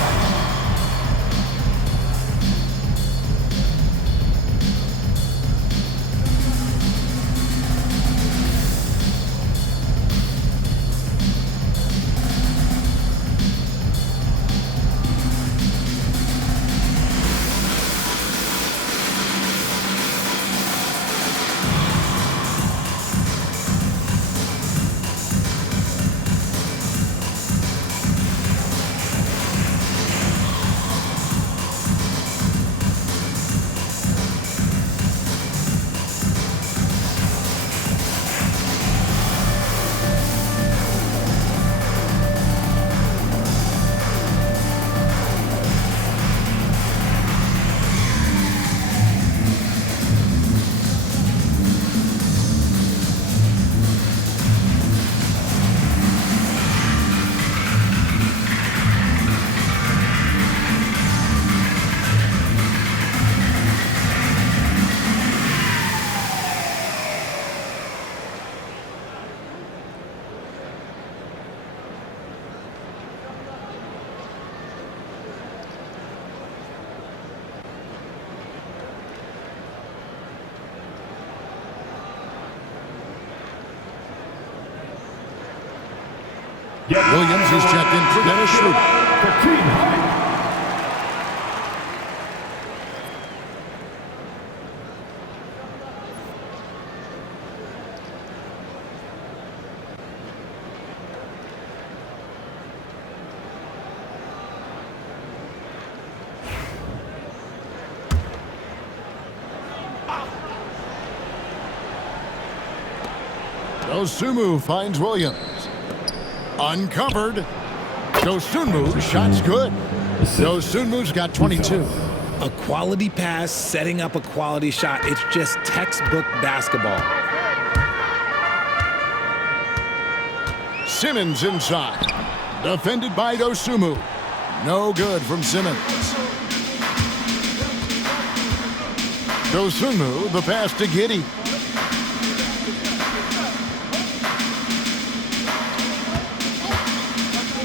Williams is checked in for Dennis Schroeder. For Team High. Dosunmu finds Williams. Uncovered. Dosunmu, shot's good. Dosunmu's got 22. A quality pass, setting up a quality shot. It's just textbook basketball. Simmons inside. Defended by Dosunmu. No good from Simmons. Dosunmu, the pass to Giddey.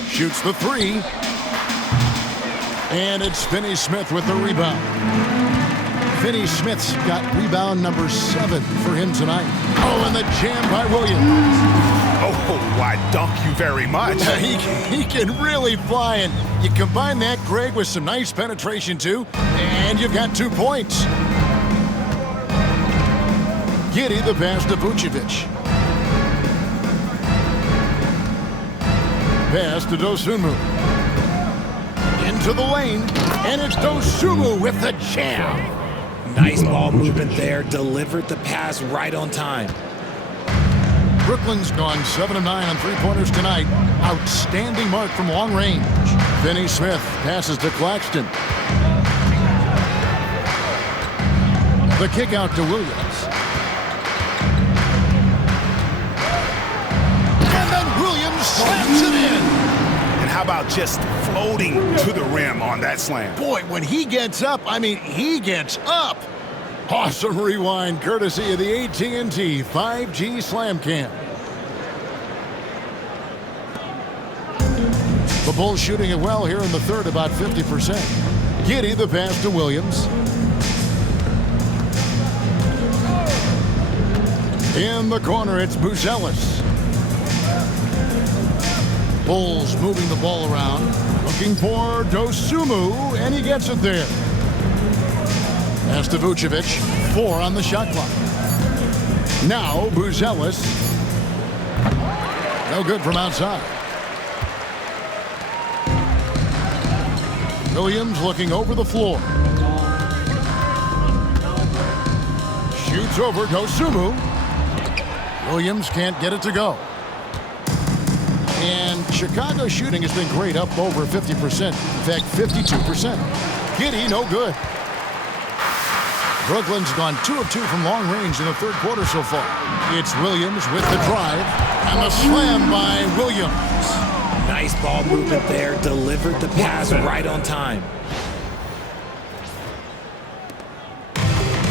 Shoots the three. And it's Finney Smith with the rebound. Finney Smith's got rebound number 7 for him tonight. Oh, and the jam by Williams. Oh, why, dunk you very much. He can really fly, and you combine that, Greg, with some nice penetration, too, and you've got 2 points. Giddey the pass to Vucevic. Pass to Dosunmu. Into the lane, and it's Dosunmu with the jam. Nice ball movement there. Delivered the pass right on time. Brooklyn's gone 7 of 9 on three-pointers tonight. Outstanding mark from long range. Finney Smith passes to Claxton. The kick out to Williams. And then Williams slams it in. And how about just floating to the rim on that slam? Boy, when he gets up, I mean, he gets up. Awesome rewind courtesy of the AT&T 5G Slam Cam. The Bulls shooting it well here in the third, about 50%. Giddey the pass to Williams. In the corner, it's Buzelis. Bulls moving the ball around, looking for Dosunmu, and he gets it there. Pass to Vucevic, 4 on the shot clock. Now Buzelis. No good from outside. Williams looking over the floor. Shoots over Dosunmu. Williams can't get it to go. And Chicago shooting has been great, up over 50%. In fact, 52%. Giddey, no good. Brooklyn's gone 2 of 2 from long range in the third quarter so far. It's Williams with the drive, and the slam by Williams. Nice ball movement there. Delivered the pass right on time.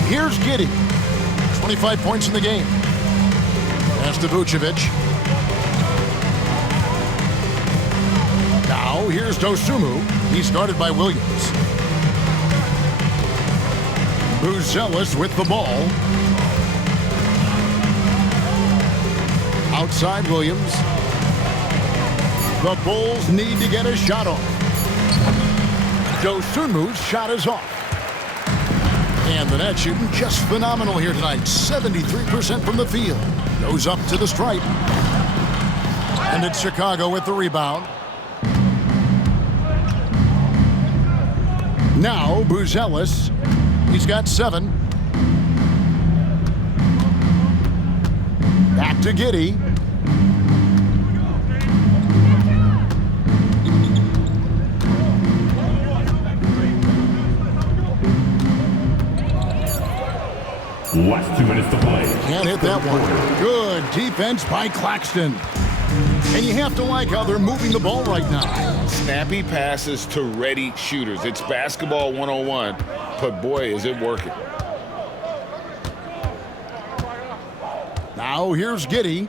Here's Giddey. 25 points in the game. Pass to Vucevic. Now here's Dosunmu. He's guarded by Williams. Buzelis with the ball. Outside Williams. The Bulls need to get a shot off. Dosunmu's shot is off. And the net shooting just phenomenal here tonight. 73% from the field. Goes up to the stripe. And it's Chicago with the rebound. Now Buzelis. He's got 7. Back to Giddey. Last 2 minutes to play. Can't hit that one. Good defense by Claxton. And you have to like how they're moving the ball right now. Snappy passes to ready shooters. It's basketball 101, but boy, is it working. Now here's Giddey.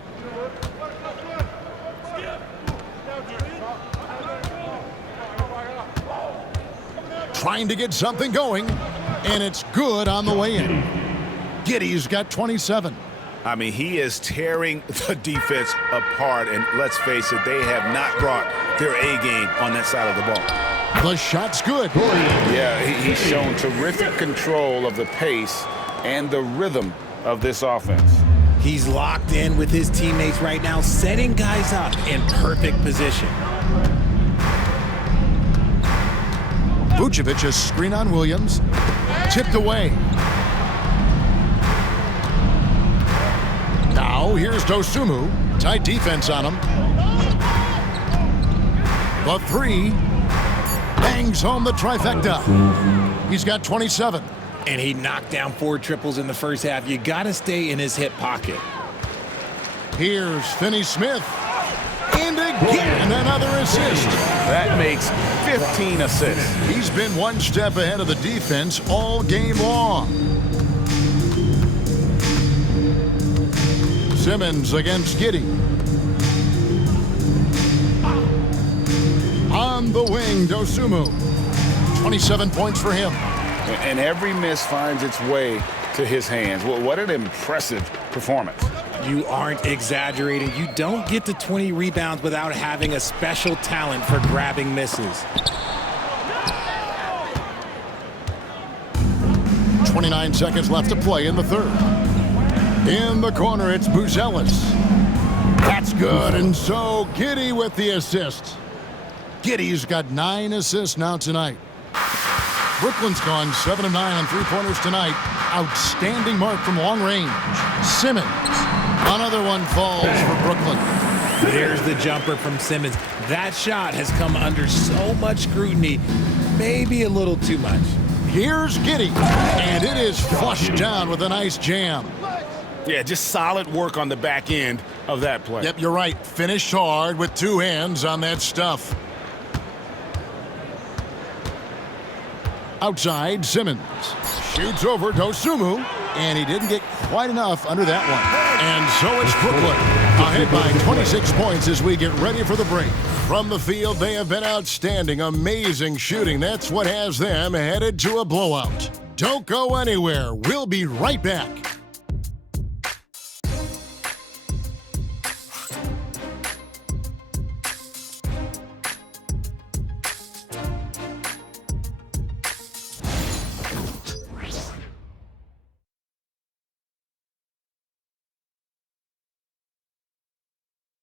Trying to get something going, and it's good on the way in. Giddey's got 27. I mean, he is tearing the defense apart, and let's face it, they have not brought their A game on that side of the ball. The shot's good. Yeah, he's shown terrific control of the pace and the rhythm of this offense. He's locked in with his teammates right now, setting guys up in perfect position. Vucevic, a screen on Williams. Tipped away. Now here's Dosunmu. Tight defense on him. The three. Bangs home the trifecta. He's got 27. And he knocked down 4 triples in the first half. You got to stay in his hip pocket. Here's Finney-Smith. And again, another assist. That makes 15 assists. He's been one step ahead of the defense all game long. Simmons against Giddey. On the wing, Dosunmu. 27 points for him. And every miss finds its way to his hands. Well, what an impressive performance. You aren't exaggerating. You don't get to 20 rebounds without having a special talent for grabbing misses. 29 seconds left to play in the third. In the corner, it's Buzelis. That's good, and so Giddey with the assist. Giddey's got 9 assists now tonight. Brooklyn's gone 7 of 9 on three-pointers tonight. Outstanding mark from long range. Simmons. Another one falls for Brooklyn. There's the jumper from Simmons. That shot has come under so much scrutiny, maybe a little too much. Here's Giddey, and it is flushed down with a nice jam. Yeah, just solid work on the back end of that play. Yep, you're right. Finished hard with 2 hands on that stuff. Outside, Simmons shoots over Dosunmu, and he didn't get quite enough under that one. And so it's Brooklyn, ahead by 26 points as we get ready for the break. From the field, they have been outstanding, amazing shooting. That's what has them headed to a blowout. Don't go anywhere. We'll be right back.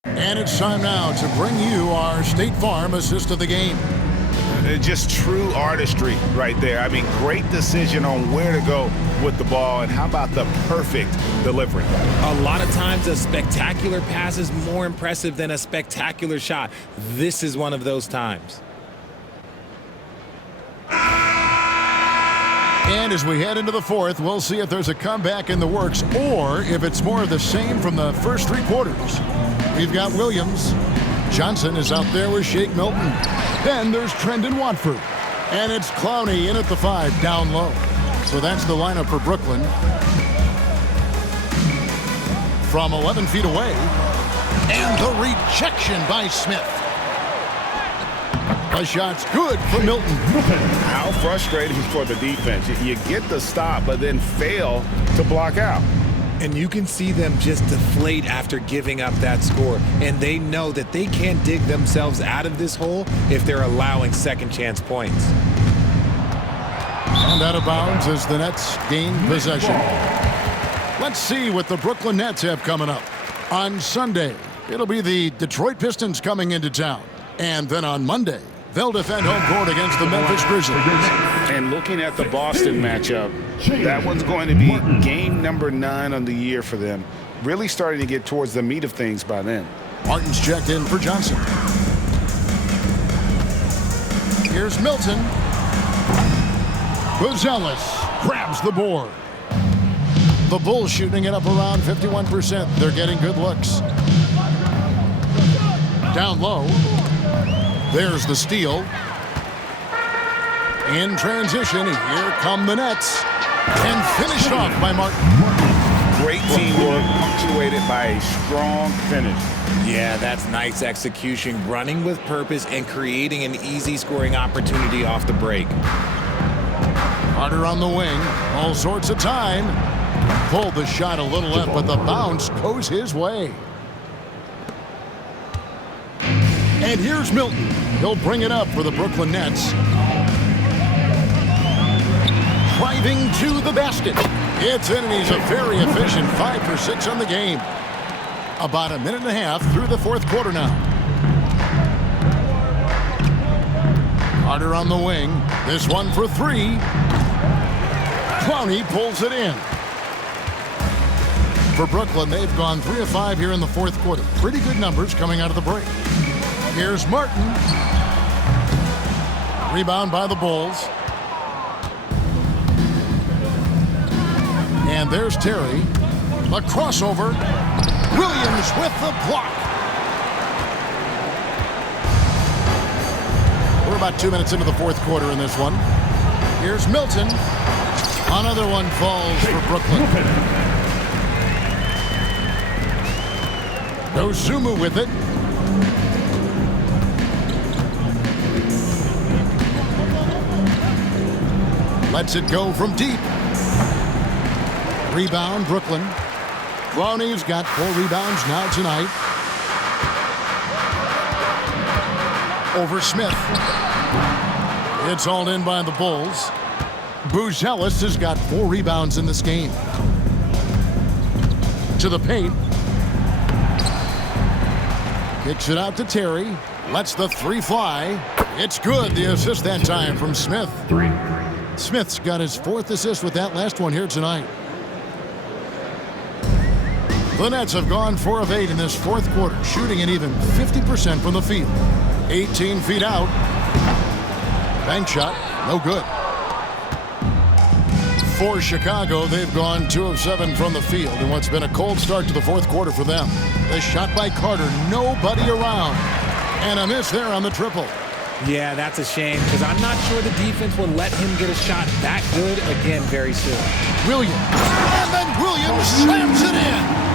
And it's time now to bring you our State Farm assist of the game. Just true artistry right there. I mean, great decision on where to go with the ball, and how about the perfect delivery? A lot of times a spectacular pass is more impressive than a spectacular shot. This is one of those times. And as we head into the fourth, we'll see if there's a comeback in the works or if it's more of the same from the first 3 quarters. We've got Williams. Johnson is out there with Shake Milton. Then there's Trendon Watford. And it's Clowney in at the 5, down low. So that's the lineup for Brooklyn. From 11 feet away. And the rejection by Smith. The shot's good for Milton. How frustrating for the defense. You get the stop, but then fail to block out. And you can see them just deflate after giving up that score. And they know that they can't dig themselves out of this hole if they're allowing second chance points. And out of bounds as the Nets gain possession. Let's see what the Brooklyn Nets have coming up. On Sunday, it'll be the Detroit Pistons coming into town. And then on Monday, they'll defend home court against the Memphis Grizzlies. And looking at the Boston matchup, that one's going to be game number 9 on the year for them. Really starting to get towards the meat of things by then. Martin's checked in for Johnson. Here's Milton. Buzelis grabs the board. The Bulls shooting it up around 51%. They're getting good looks. Down low. There's the steal. In transition, here come the Nets. And finished off by Martin. Great teamwork, punctuated by a strong finish. Yeah, that's nice execution, running with purpose and creating an easy scoring opportunity off the break. Carter on the wing, all sorts of time. Pulled the shot a little left, but the bounce goes his way. And here's Milton. He'll bring it up for the Brooklyn Nets. Driving to the basket. It's in, and he's a very efficient 5 for 6 on the game. About a minute and a half through the fourth quarter now. Carter on the wing. This one for 3. Clowney pulls it in. For Brooklyn, they've gone 3 of 5 here in the fourth quarter. Pretty good numbers coming out of the break. Here's Martin. Rebound by the Bulls. And there's Terry. The crossover. Williams with the block. We're about 2 minutes into the fourth quarter in this one. Here's Milton. Another one falls for Brooklyn. Dosunmu with it. Lets it go from deep. Rebound, Brooklyn. Clowney's got 4 rebounds now tonight. Over Smith. It's all in by the Bulls. Buzelis has got 4 rebounds in this game. To the paint. Kicks it out to Terry. Lets the 3 fly. It's good. The assist that time from Smith. 3. Smith's got his 4th assist with that last one here tonight. The Nets have gone 4 of 8 in this fourth quarter, shooting an even 50% from the field. 18 feet out. Bank shot, no good. For Chicago, they've gone 2 of 7 from the field in what's been a cold start to the fourth quarter for them. The shot by Carter, nobody around. And a miss there on the triple. Yeah, that's a shame because I'm not sure the defense will let him get a shot that good again very soon. Williams. And then Williams slams it in.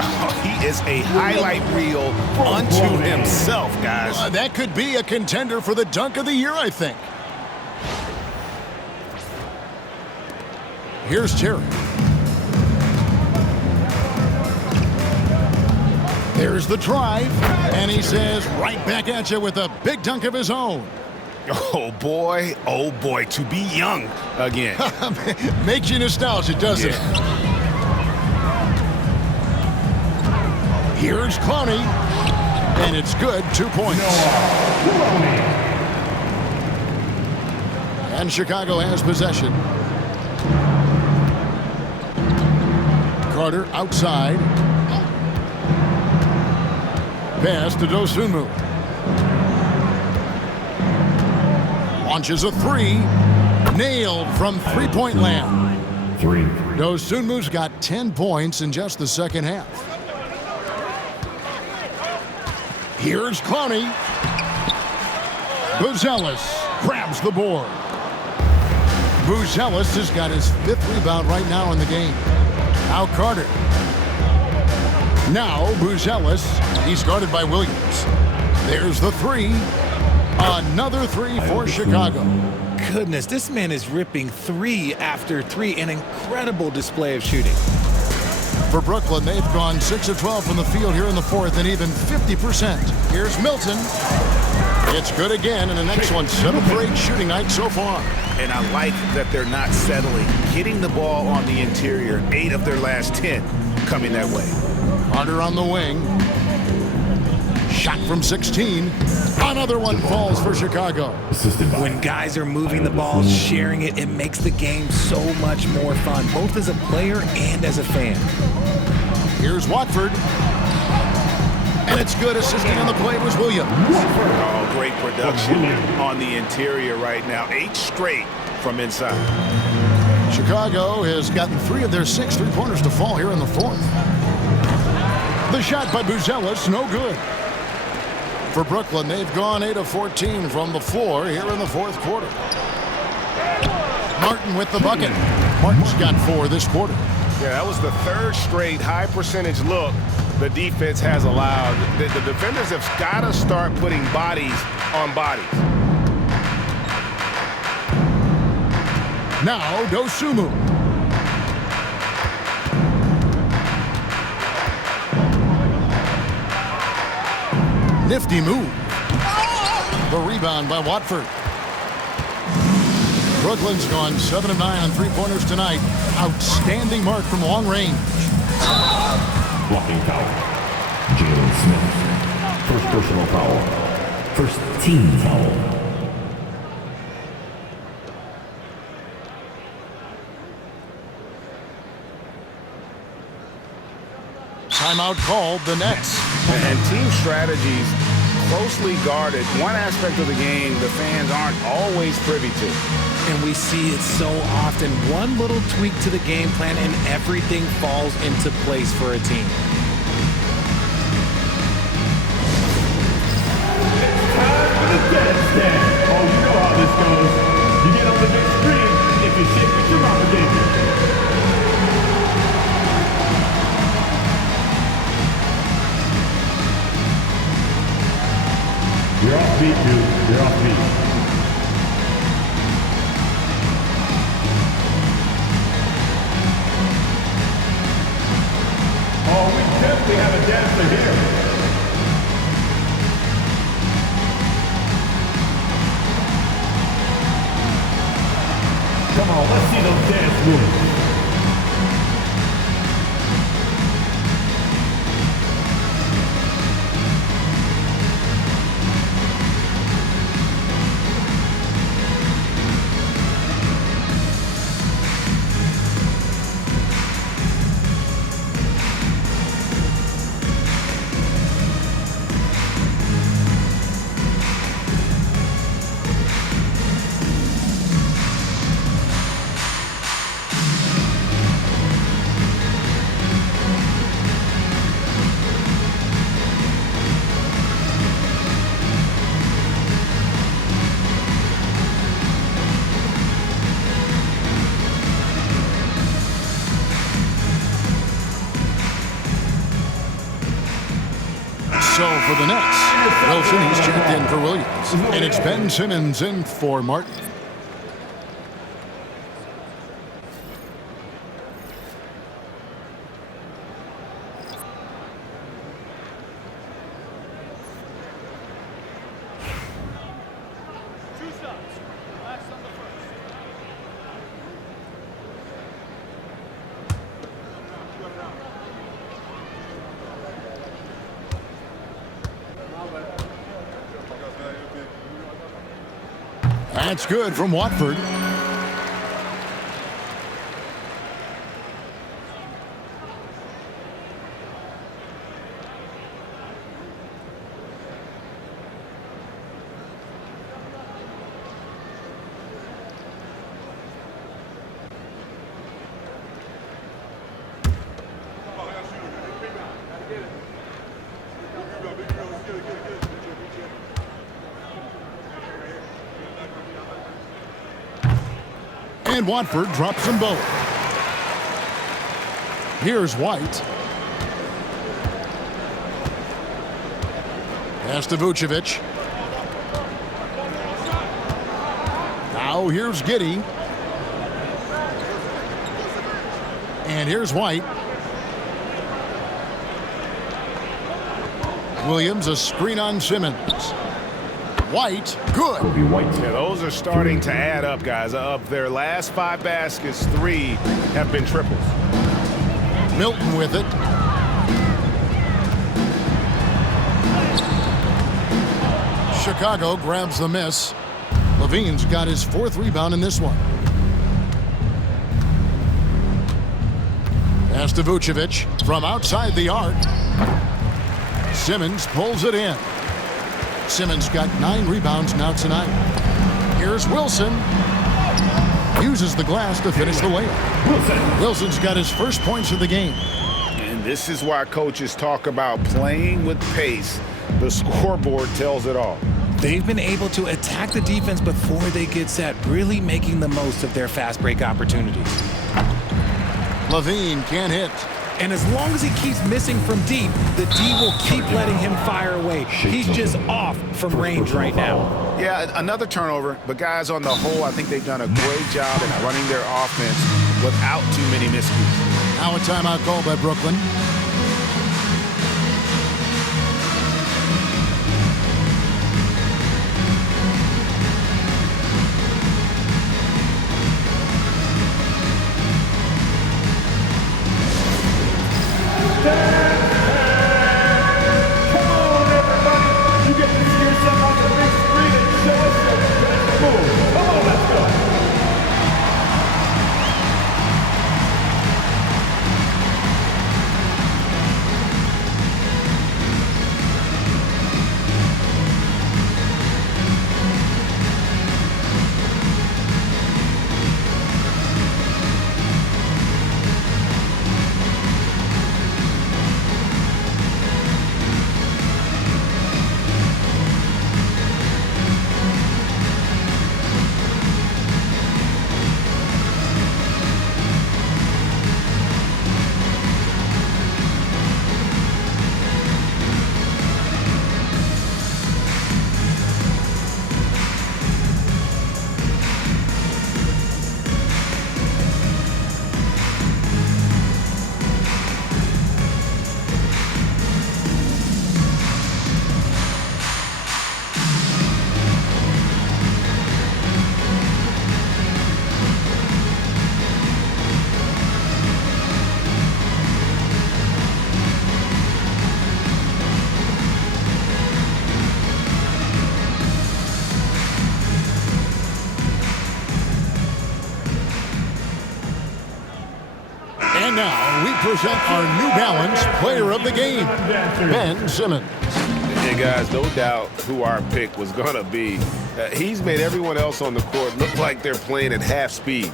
Oh, he is a highlight reel unto himself, guys. That could be a contender for the dunk of the year, I think. Here's Terry. There's the drive, and he says right back at you with a big dunk of his own. Oh boy, to be young again. Makes you nostalgic, doesn't it? Here's Clowney, and it's good, 2 points. And Chicago has possession. Carter outside. Pass to Dosunmu. Launches a 3. Nailed from 3-point land. 3. Dosunmu's got 10 points in just the second half. Here's Clowney. Buzelis grabs the board. Buzelis has got his 5th rebound right now in the game. Now Carter. Now Buzelis. He's guarded by Williams. There's the 3. Another 3 for Chicago. Goodness, this man is ripping 3 after 3. An incredible display of shooting. For Brooklyn, they've gone 6 of 12 from the field here in the fourth and even 50%. Here's Milton. It's good again, and the next one 7 for 8 shooting night so far. And I like that they're not settling. Hitting the ball on the interior, 8 of their last 10 coming that way. Carter on the wing. Shot from 16. Another one falls for Chicago. When guys are moving the ball, sharing it, it makes the game so much more fun, both as a player and as a fan. Here's Watford. And it's good. Assisting on the play was Williams. Oh, great production on the interior right now. 8 straight from inside. Chicago has gotten 3 of their 6 3-pointers to fall here in the fourth. The shot by Buzelis, no good. For Brooklyn, they've gone 8 of 14 from the floor here in the fourth quarter. Martin with the bucket. Martin's got 4 this quarter. Yeah, that was the 3rd straight high percentage look the defense has allowed. The defenders have got to start putting bodies on bodies. Now Dosunmu. Nifty move. The rebound by Watford. Brooklyn's gone 7 of 9 on three-pointers tonight. Outstanding mark from long range. Blocking foul. Jalen Smith. First personal foul. First team foul. Timeout called the Nets. And team strategies closely guarded. One aspect of the game the fans aren't always privy to. And we see it so often. One little tweak to the game plan and everything falls into place for a team. Time for the dance stand. Oh, you know how this goes. You get on the big screen if you shake with your mama gave you. You're off beat, dude. You're off beat. Oh, we definitely have a dancer here. Come on, let's see those dance moves. So for the Nets, Wilson, he's checked in for Williams. And it's Ben Simmons in for Martin. That's good from Watford. And Watford drops them both. Here's White. Pass to Vucevic. Now here's Giddey. And here's White. Williams, a screen on Simmons. White, good. Coby White. Yeah, those are starting to add up, guys. Of their last 5 baskets, 3 have been triples. Milton with it. Chicago grabs the miss. Levine's got his 4th rebound in this one. Pass to Vucevic from outside the arc. Simmons pulls it in. Simmons got 9 rebounds now tonight. Here's Wilson. Uses the glass to finish the layup. Wilson's got his first points of the game. And this is why coaches talk about playing with pace. The scoreboard tells it all. They've been able to attack the defense before they get set, really making the most of their fast break opportunities. Levine can't hit. And as long as he keeps missing from deep, the D will keep letting him fire away. He's just off from range right now. Yeah, another turnover, but guys, on the whole, I think they've done a great job in running their offense without too many miscues. Now a timeout called by Brooklyn. now we present our New Balance Player of the Game, Ben Simmons. Hey guys, no doubt who our pick was going to be. He's made everyone else on the court look like they're playing at half speed.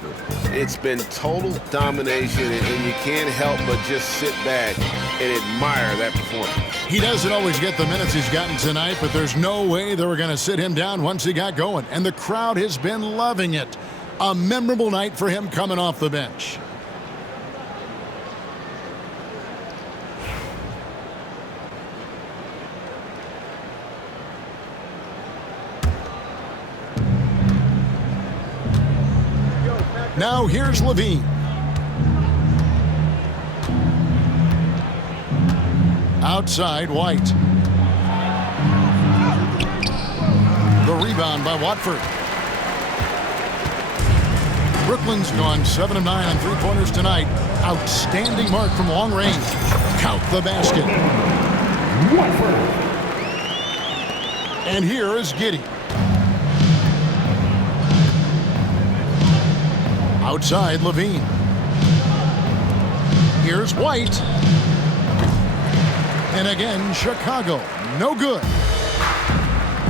It's been total domination, and you can't help but just sit back and admire that performance. He doesn't always get the minutes he's gotten tonight, but there's no way they were going to sit him down once he got going, and the crowd has been loving it. A memorable night for him coming off the bench. Now here's Levine. Outside, White. The rebound by Watford. Brooklyn's gone 7 of 9 on three-pointers tonight. Outstanding mark from long range. Count the basket. And here is Giddey. Outside, Levine. Here's White. And again, Chicago. No good.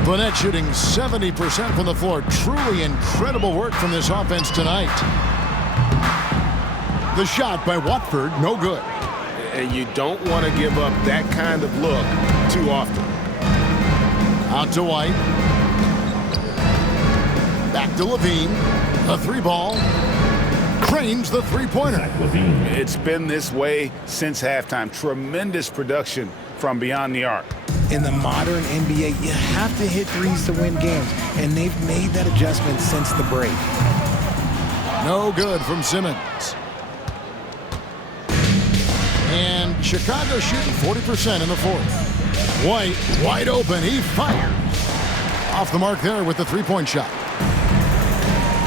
Burnett shooting 70% from the floor. Truly incredible work from this offense tonight. The shot by Watford, no good. And you don't want to give up that kind of look too often. Out to White. Back to Levine. A three ball. Cranes the three-pointer. It's been this way since halftime. Tremendous production from beyond the arc. In the modern NBA, you have to hit threes to win games, and they've made that adjustment since the break. No good from Simmons. And Chicago shooting 40% in the fourth. White wide open. He fires. Off the mark there with the three-point shot.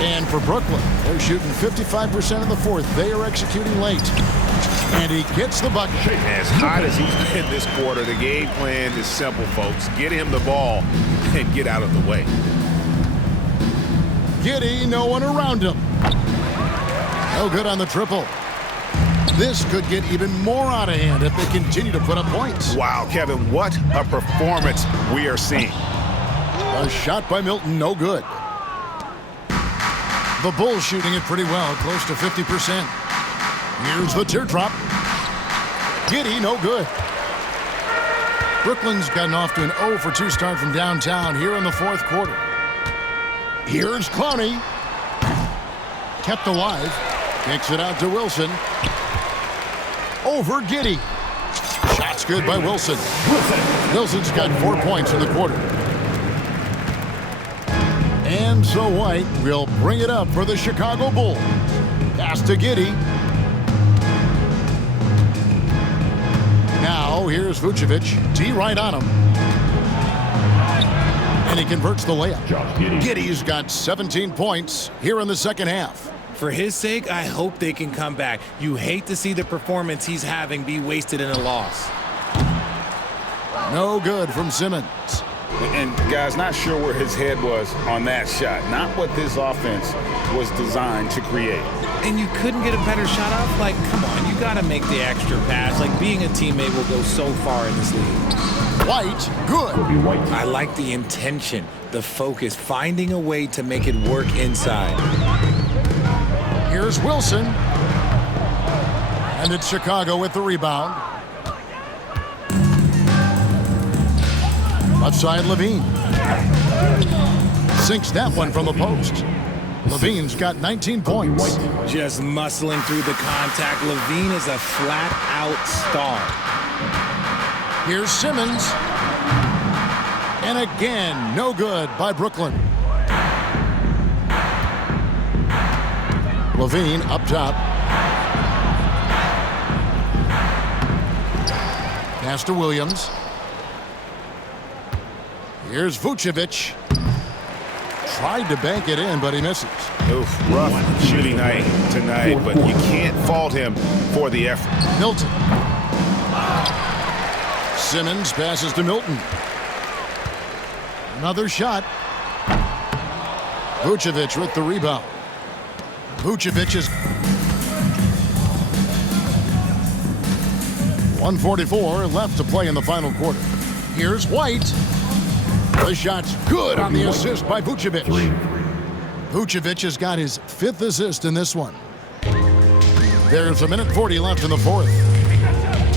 And for Brooklyn, they're shooting 55% in the fourth. They are executing late. And he gets the bucket. As hot as he's been this quarter, the game plan is simple, folks. Get him the ball and get out of the way. Giddey, no one around him. No good on the triple. This could get even more out of hand if they continue to put up points. Wow, Kevin, what a performance we are seeing. A shot by Milton, no good. The Bulls shooting it pretty well, close to 50%. Here's the teardrop. Giddey, no good. Brooklyn's gotten off to an 0 for 2 start from downtown here in the fourth quarter. Here's Clowney. Kept alive. Kicks it out to Wilson. Over Giddey. Shot's good by Wilson. Wilson's got 4 points in the quarter. And so White will bring it up for the Chicago Bulls. Pass to Giddey. Now here's Vucevic. D right on him. And he converts the layup. Giddey's got 17 points here in the second half. For his sake, I hope they can come back. You hate to see the performance he's having be wasted in a loss. No good from Simmons. And guys, not sure where his head was on that shot. Not what this offense was designed to create. And you couldn't get a better shot off? Like, come on, you got to make the extra pass. Like, being a teammate will go so far in this league. White, good. I like the intention, the focus, finding a way to make it work inside. Here's Wilson. And it's Chicago with the rebound. Left side, Levine. Sinks that one from the post. Levine's got 19 points. Just muscling through the contact. Levine is a flat-out star. Here's Simmons. And again, no good by Brooklyn. Levine up top. Pass to Williams. Here's Vucevic. Tried to bank it in, but he misses. Oof, rough shooting night tonight, but you can't fault him for the effort. Milton. Simmons passes to Milton. Another shot. Vucevic with the rebound. Vucevic is 1:44 left to play in the final quarter. Here's White. The shot's good on the assist by Vucevic. Vucevic has got his 5th assist in this one. There's 1:40 left in the fourth.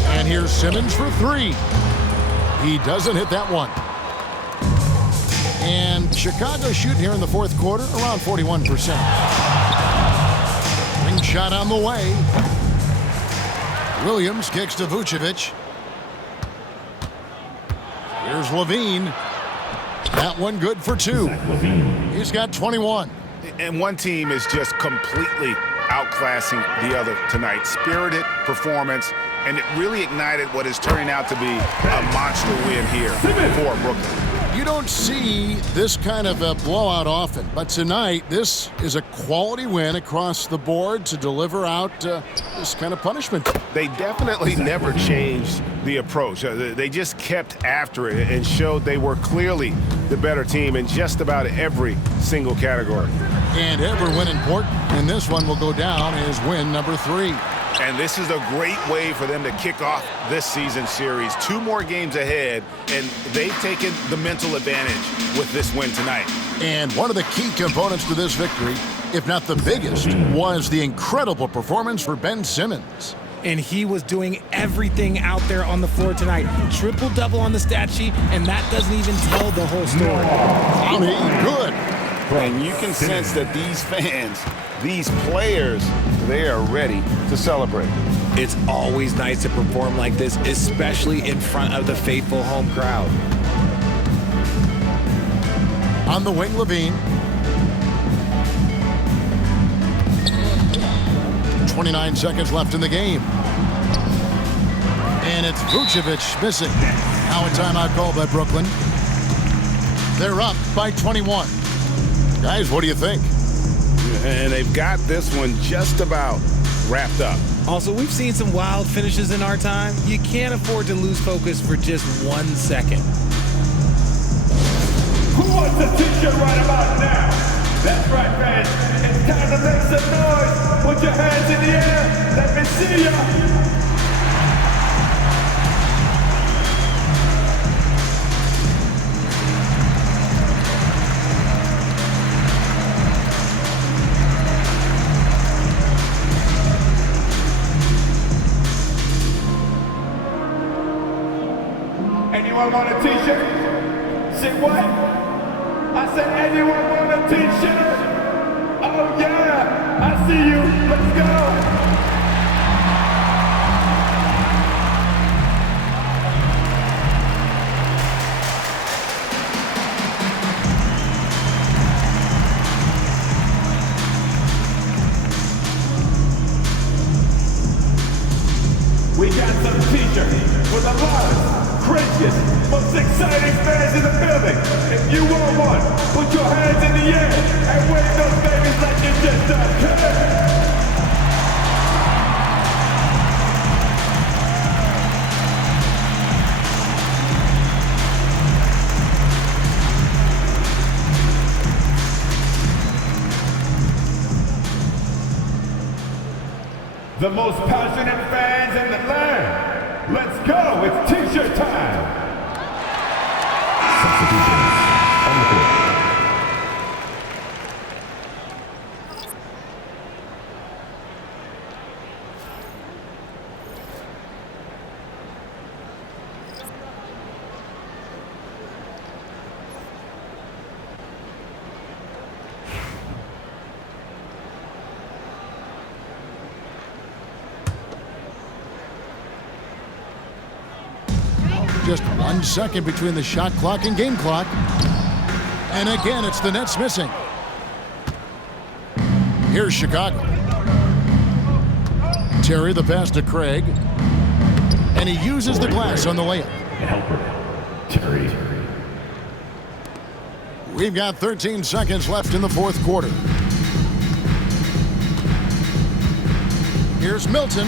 And here's Simmons for 3. He doesn't hit that one. And Chicago shooting here in the fourth quarter around 41%. Ring shot on the way. Williams kicks to Vucevic. Here's Levine. That one good for 2. He's got 21. And one team is just completely outclassing the other tonight. Spirited performance, and it really ignited what is turning out to be a monster win here for Brooklyn. You don't see this kind of a blowout often, but tonight this is a quality win across the board to deliver out this kind of punishment. They definitely never changed the approach. They just kept after it and showed they were clearly the better team in just about every single category. And every win important, and this one will go down as win number 3. And this is a great way for them to kick off this season series. 2 more games ahead, and they've taken the mental advantage with this win tonight. And one of the key components to this victory, if not the biggest, was the incredible performance for Ben Simmons. And he was doing everything out there on the floor tonight. Triple-double on the stat sheet, and that doesn't even tell the whole story. Good. And you can sense that these fans, these players, they are ready to celebrate. It's always nice to perform like this, especially in front of the faithful home crowd. On the wing, Levine. 29 seconds left in the game. And it's Vucevic missing. Now a timeout called by Brooklyn. They're up by 21. Guys, what do you think? And they've got this one just about wrapped up. Also, we've seen some wild finishes in our time. You can't afford to lose focus for just 1 second. Who wants a t-shirt right about now? That's right, fans. It's time to make some noise. Put your hands in the air. Let me see ya. Anyone want a t-shirt? Say what? I said anyone want a t-shirt? Oh yeah, I see you. Let's go. We got some t-shirts with a lot of craziest, most exciting fans in the building. If you want one, put your hands in the air and wave those babies like you just don't care. The most passionate fans in the land. Let's go, it's t-shirt time. Substitutions on the court. Just 1 second between the shot clock and game clock. And again, it's the Nets missing. Here's Chicago. Terry the pass to Craig. And he uses the glass on the layup. Helper, Terry. We've got 13 seconds left in the fourth quarter. Here's Milton.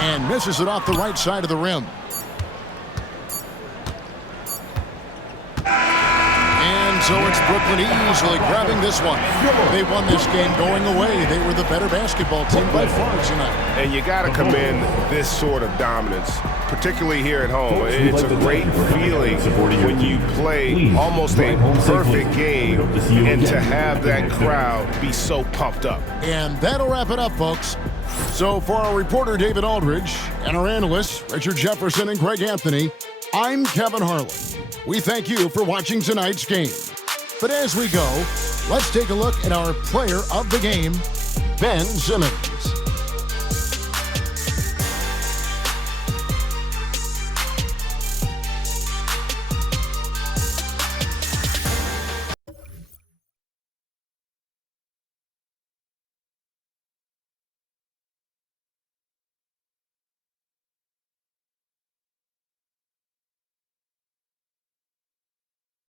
And misses it off the right side of the rim. And so it's Brooklyn easily grabbing this one. They won this game going away. They were the better basketball team by far tonight. And you got to commend this sort of dominance, particularly here at home. It's a great feeling when you play almost a perfect game and to have that crowd be so pumped up. And that'll wrap it up, folks. So for our reporter, David Aldridge, and our analysts, Richard Jefferson and Greg Anthony, I'm Kevin Harlan. We thank you for watching tonight's game. But as we go, let's take a look at our player of the game, Ben Simmons.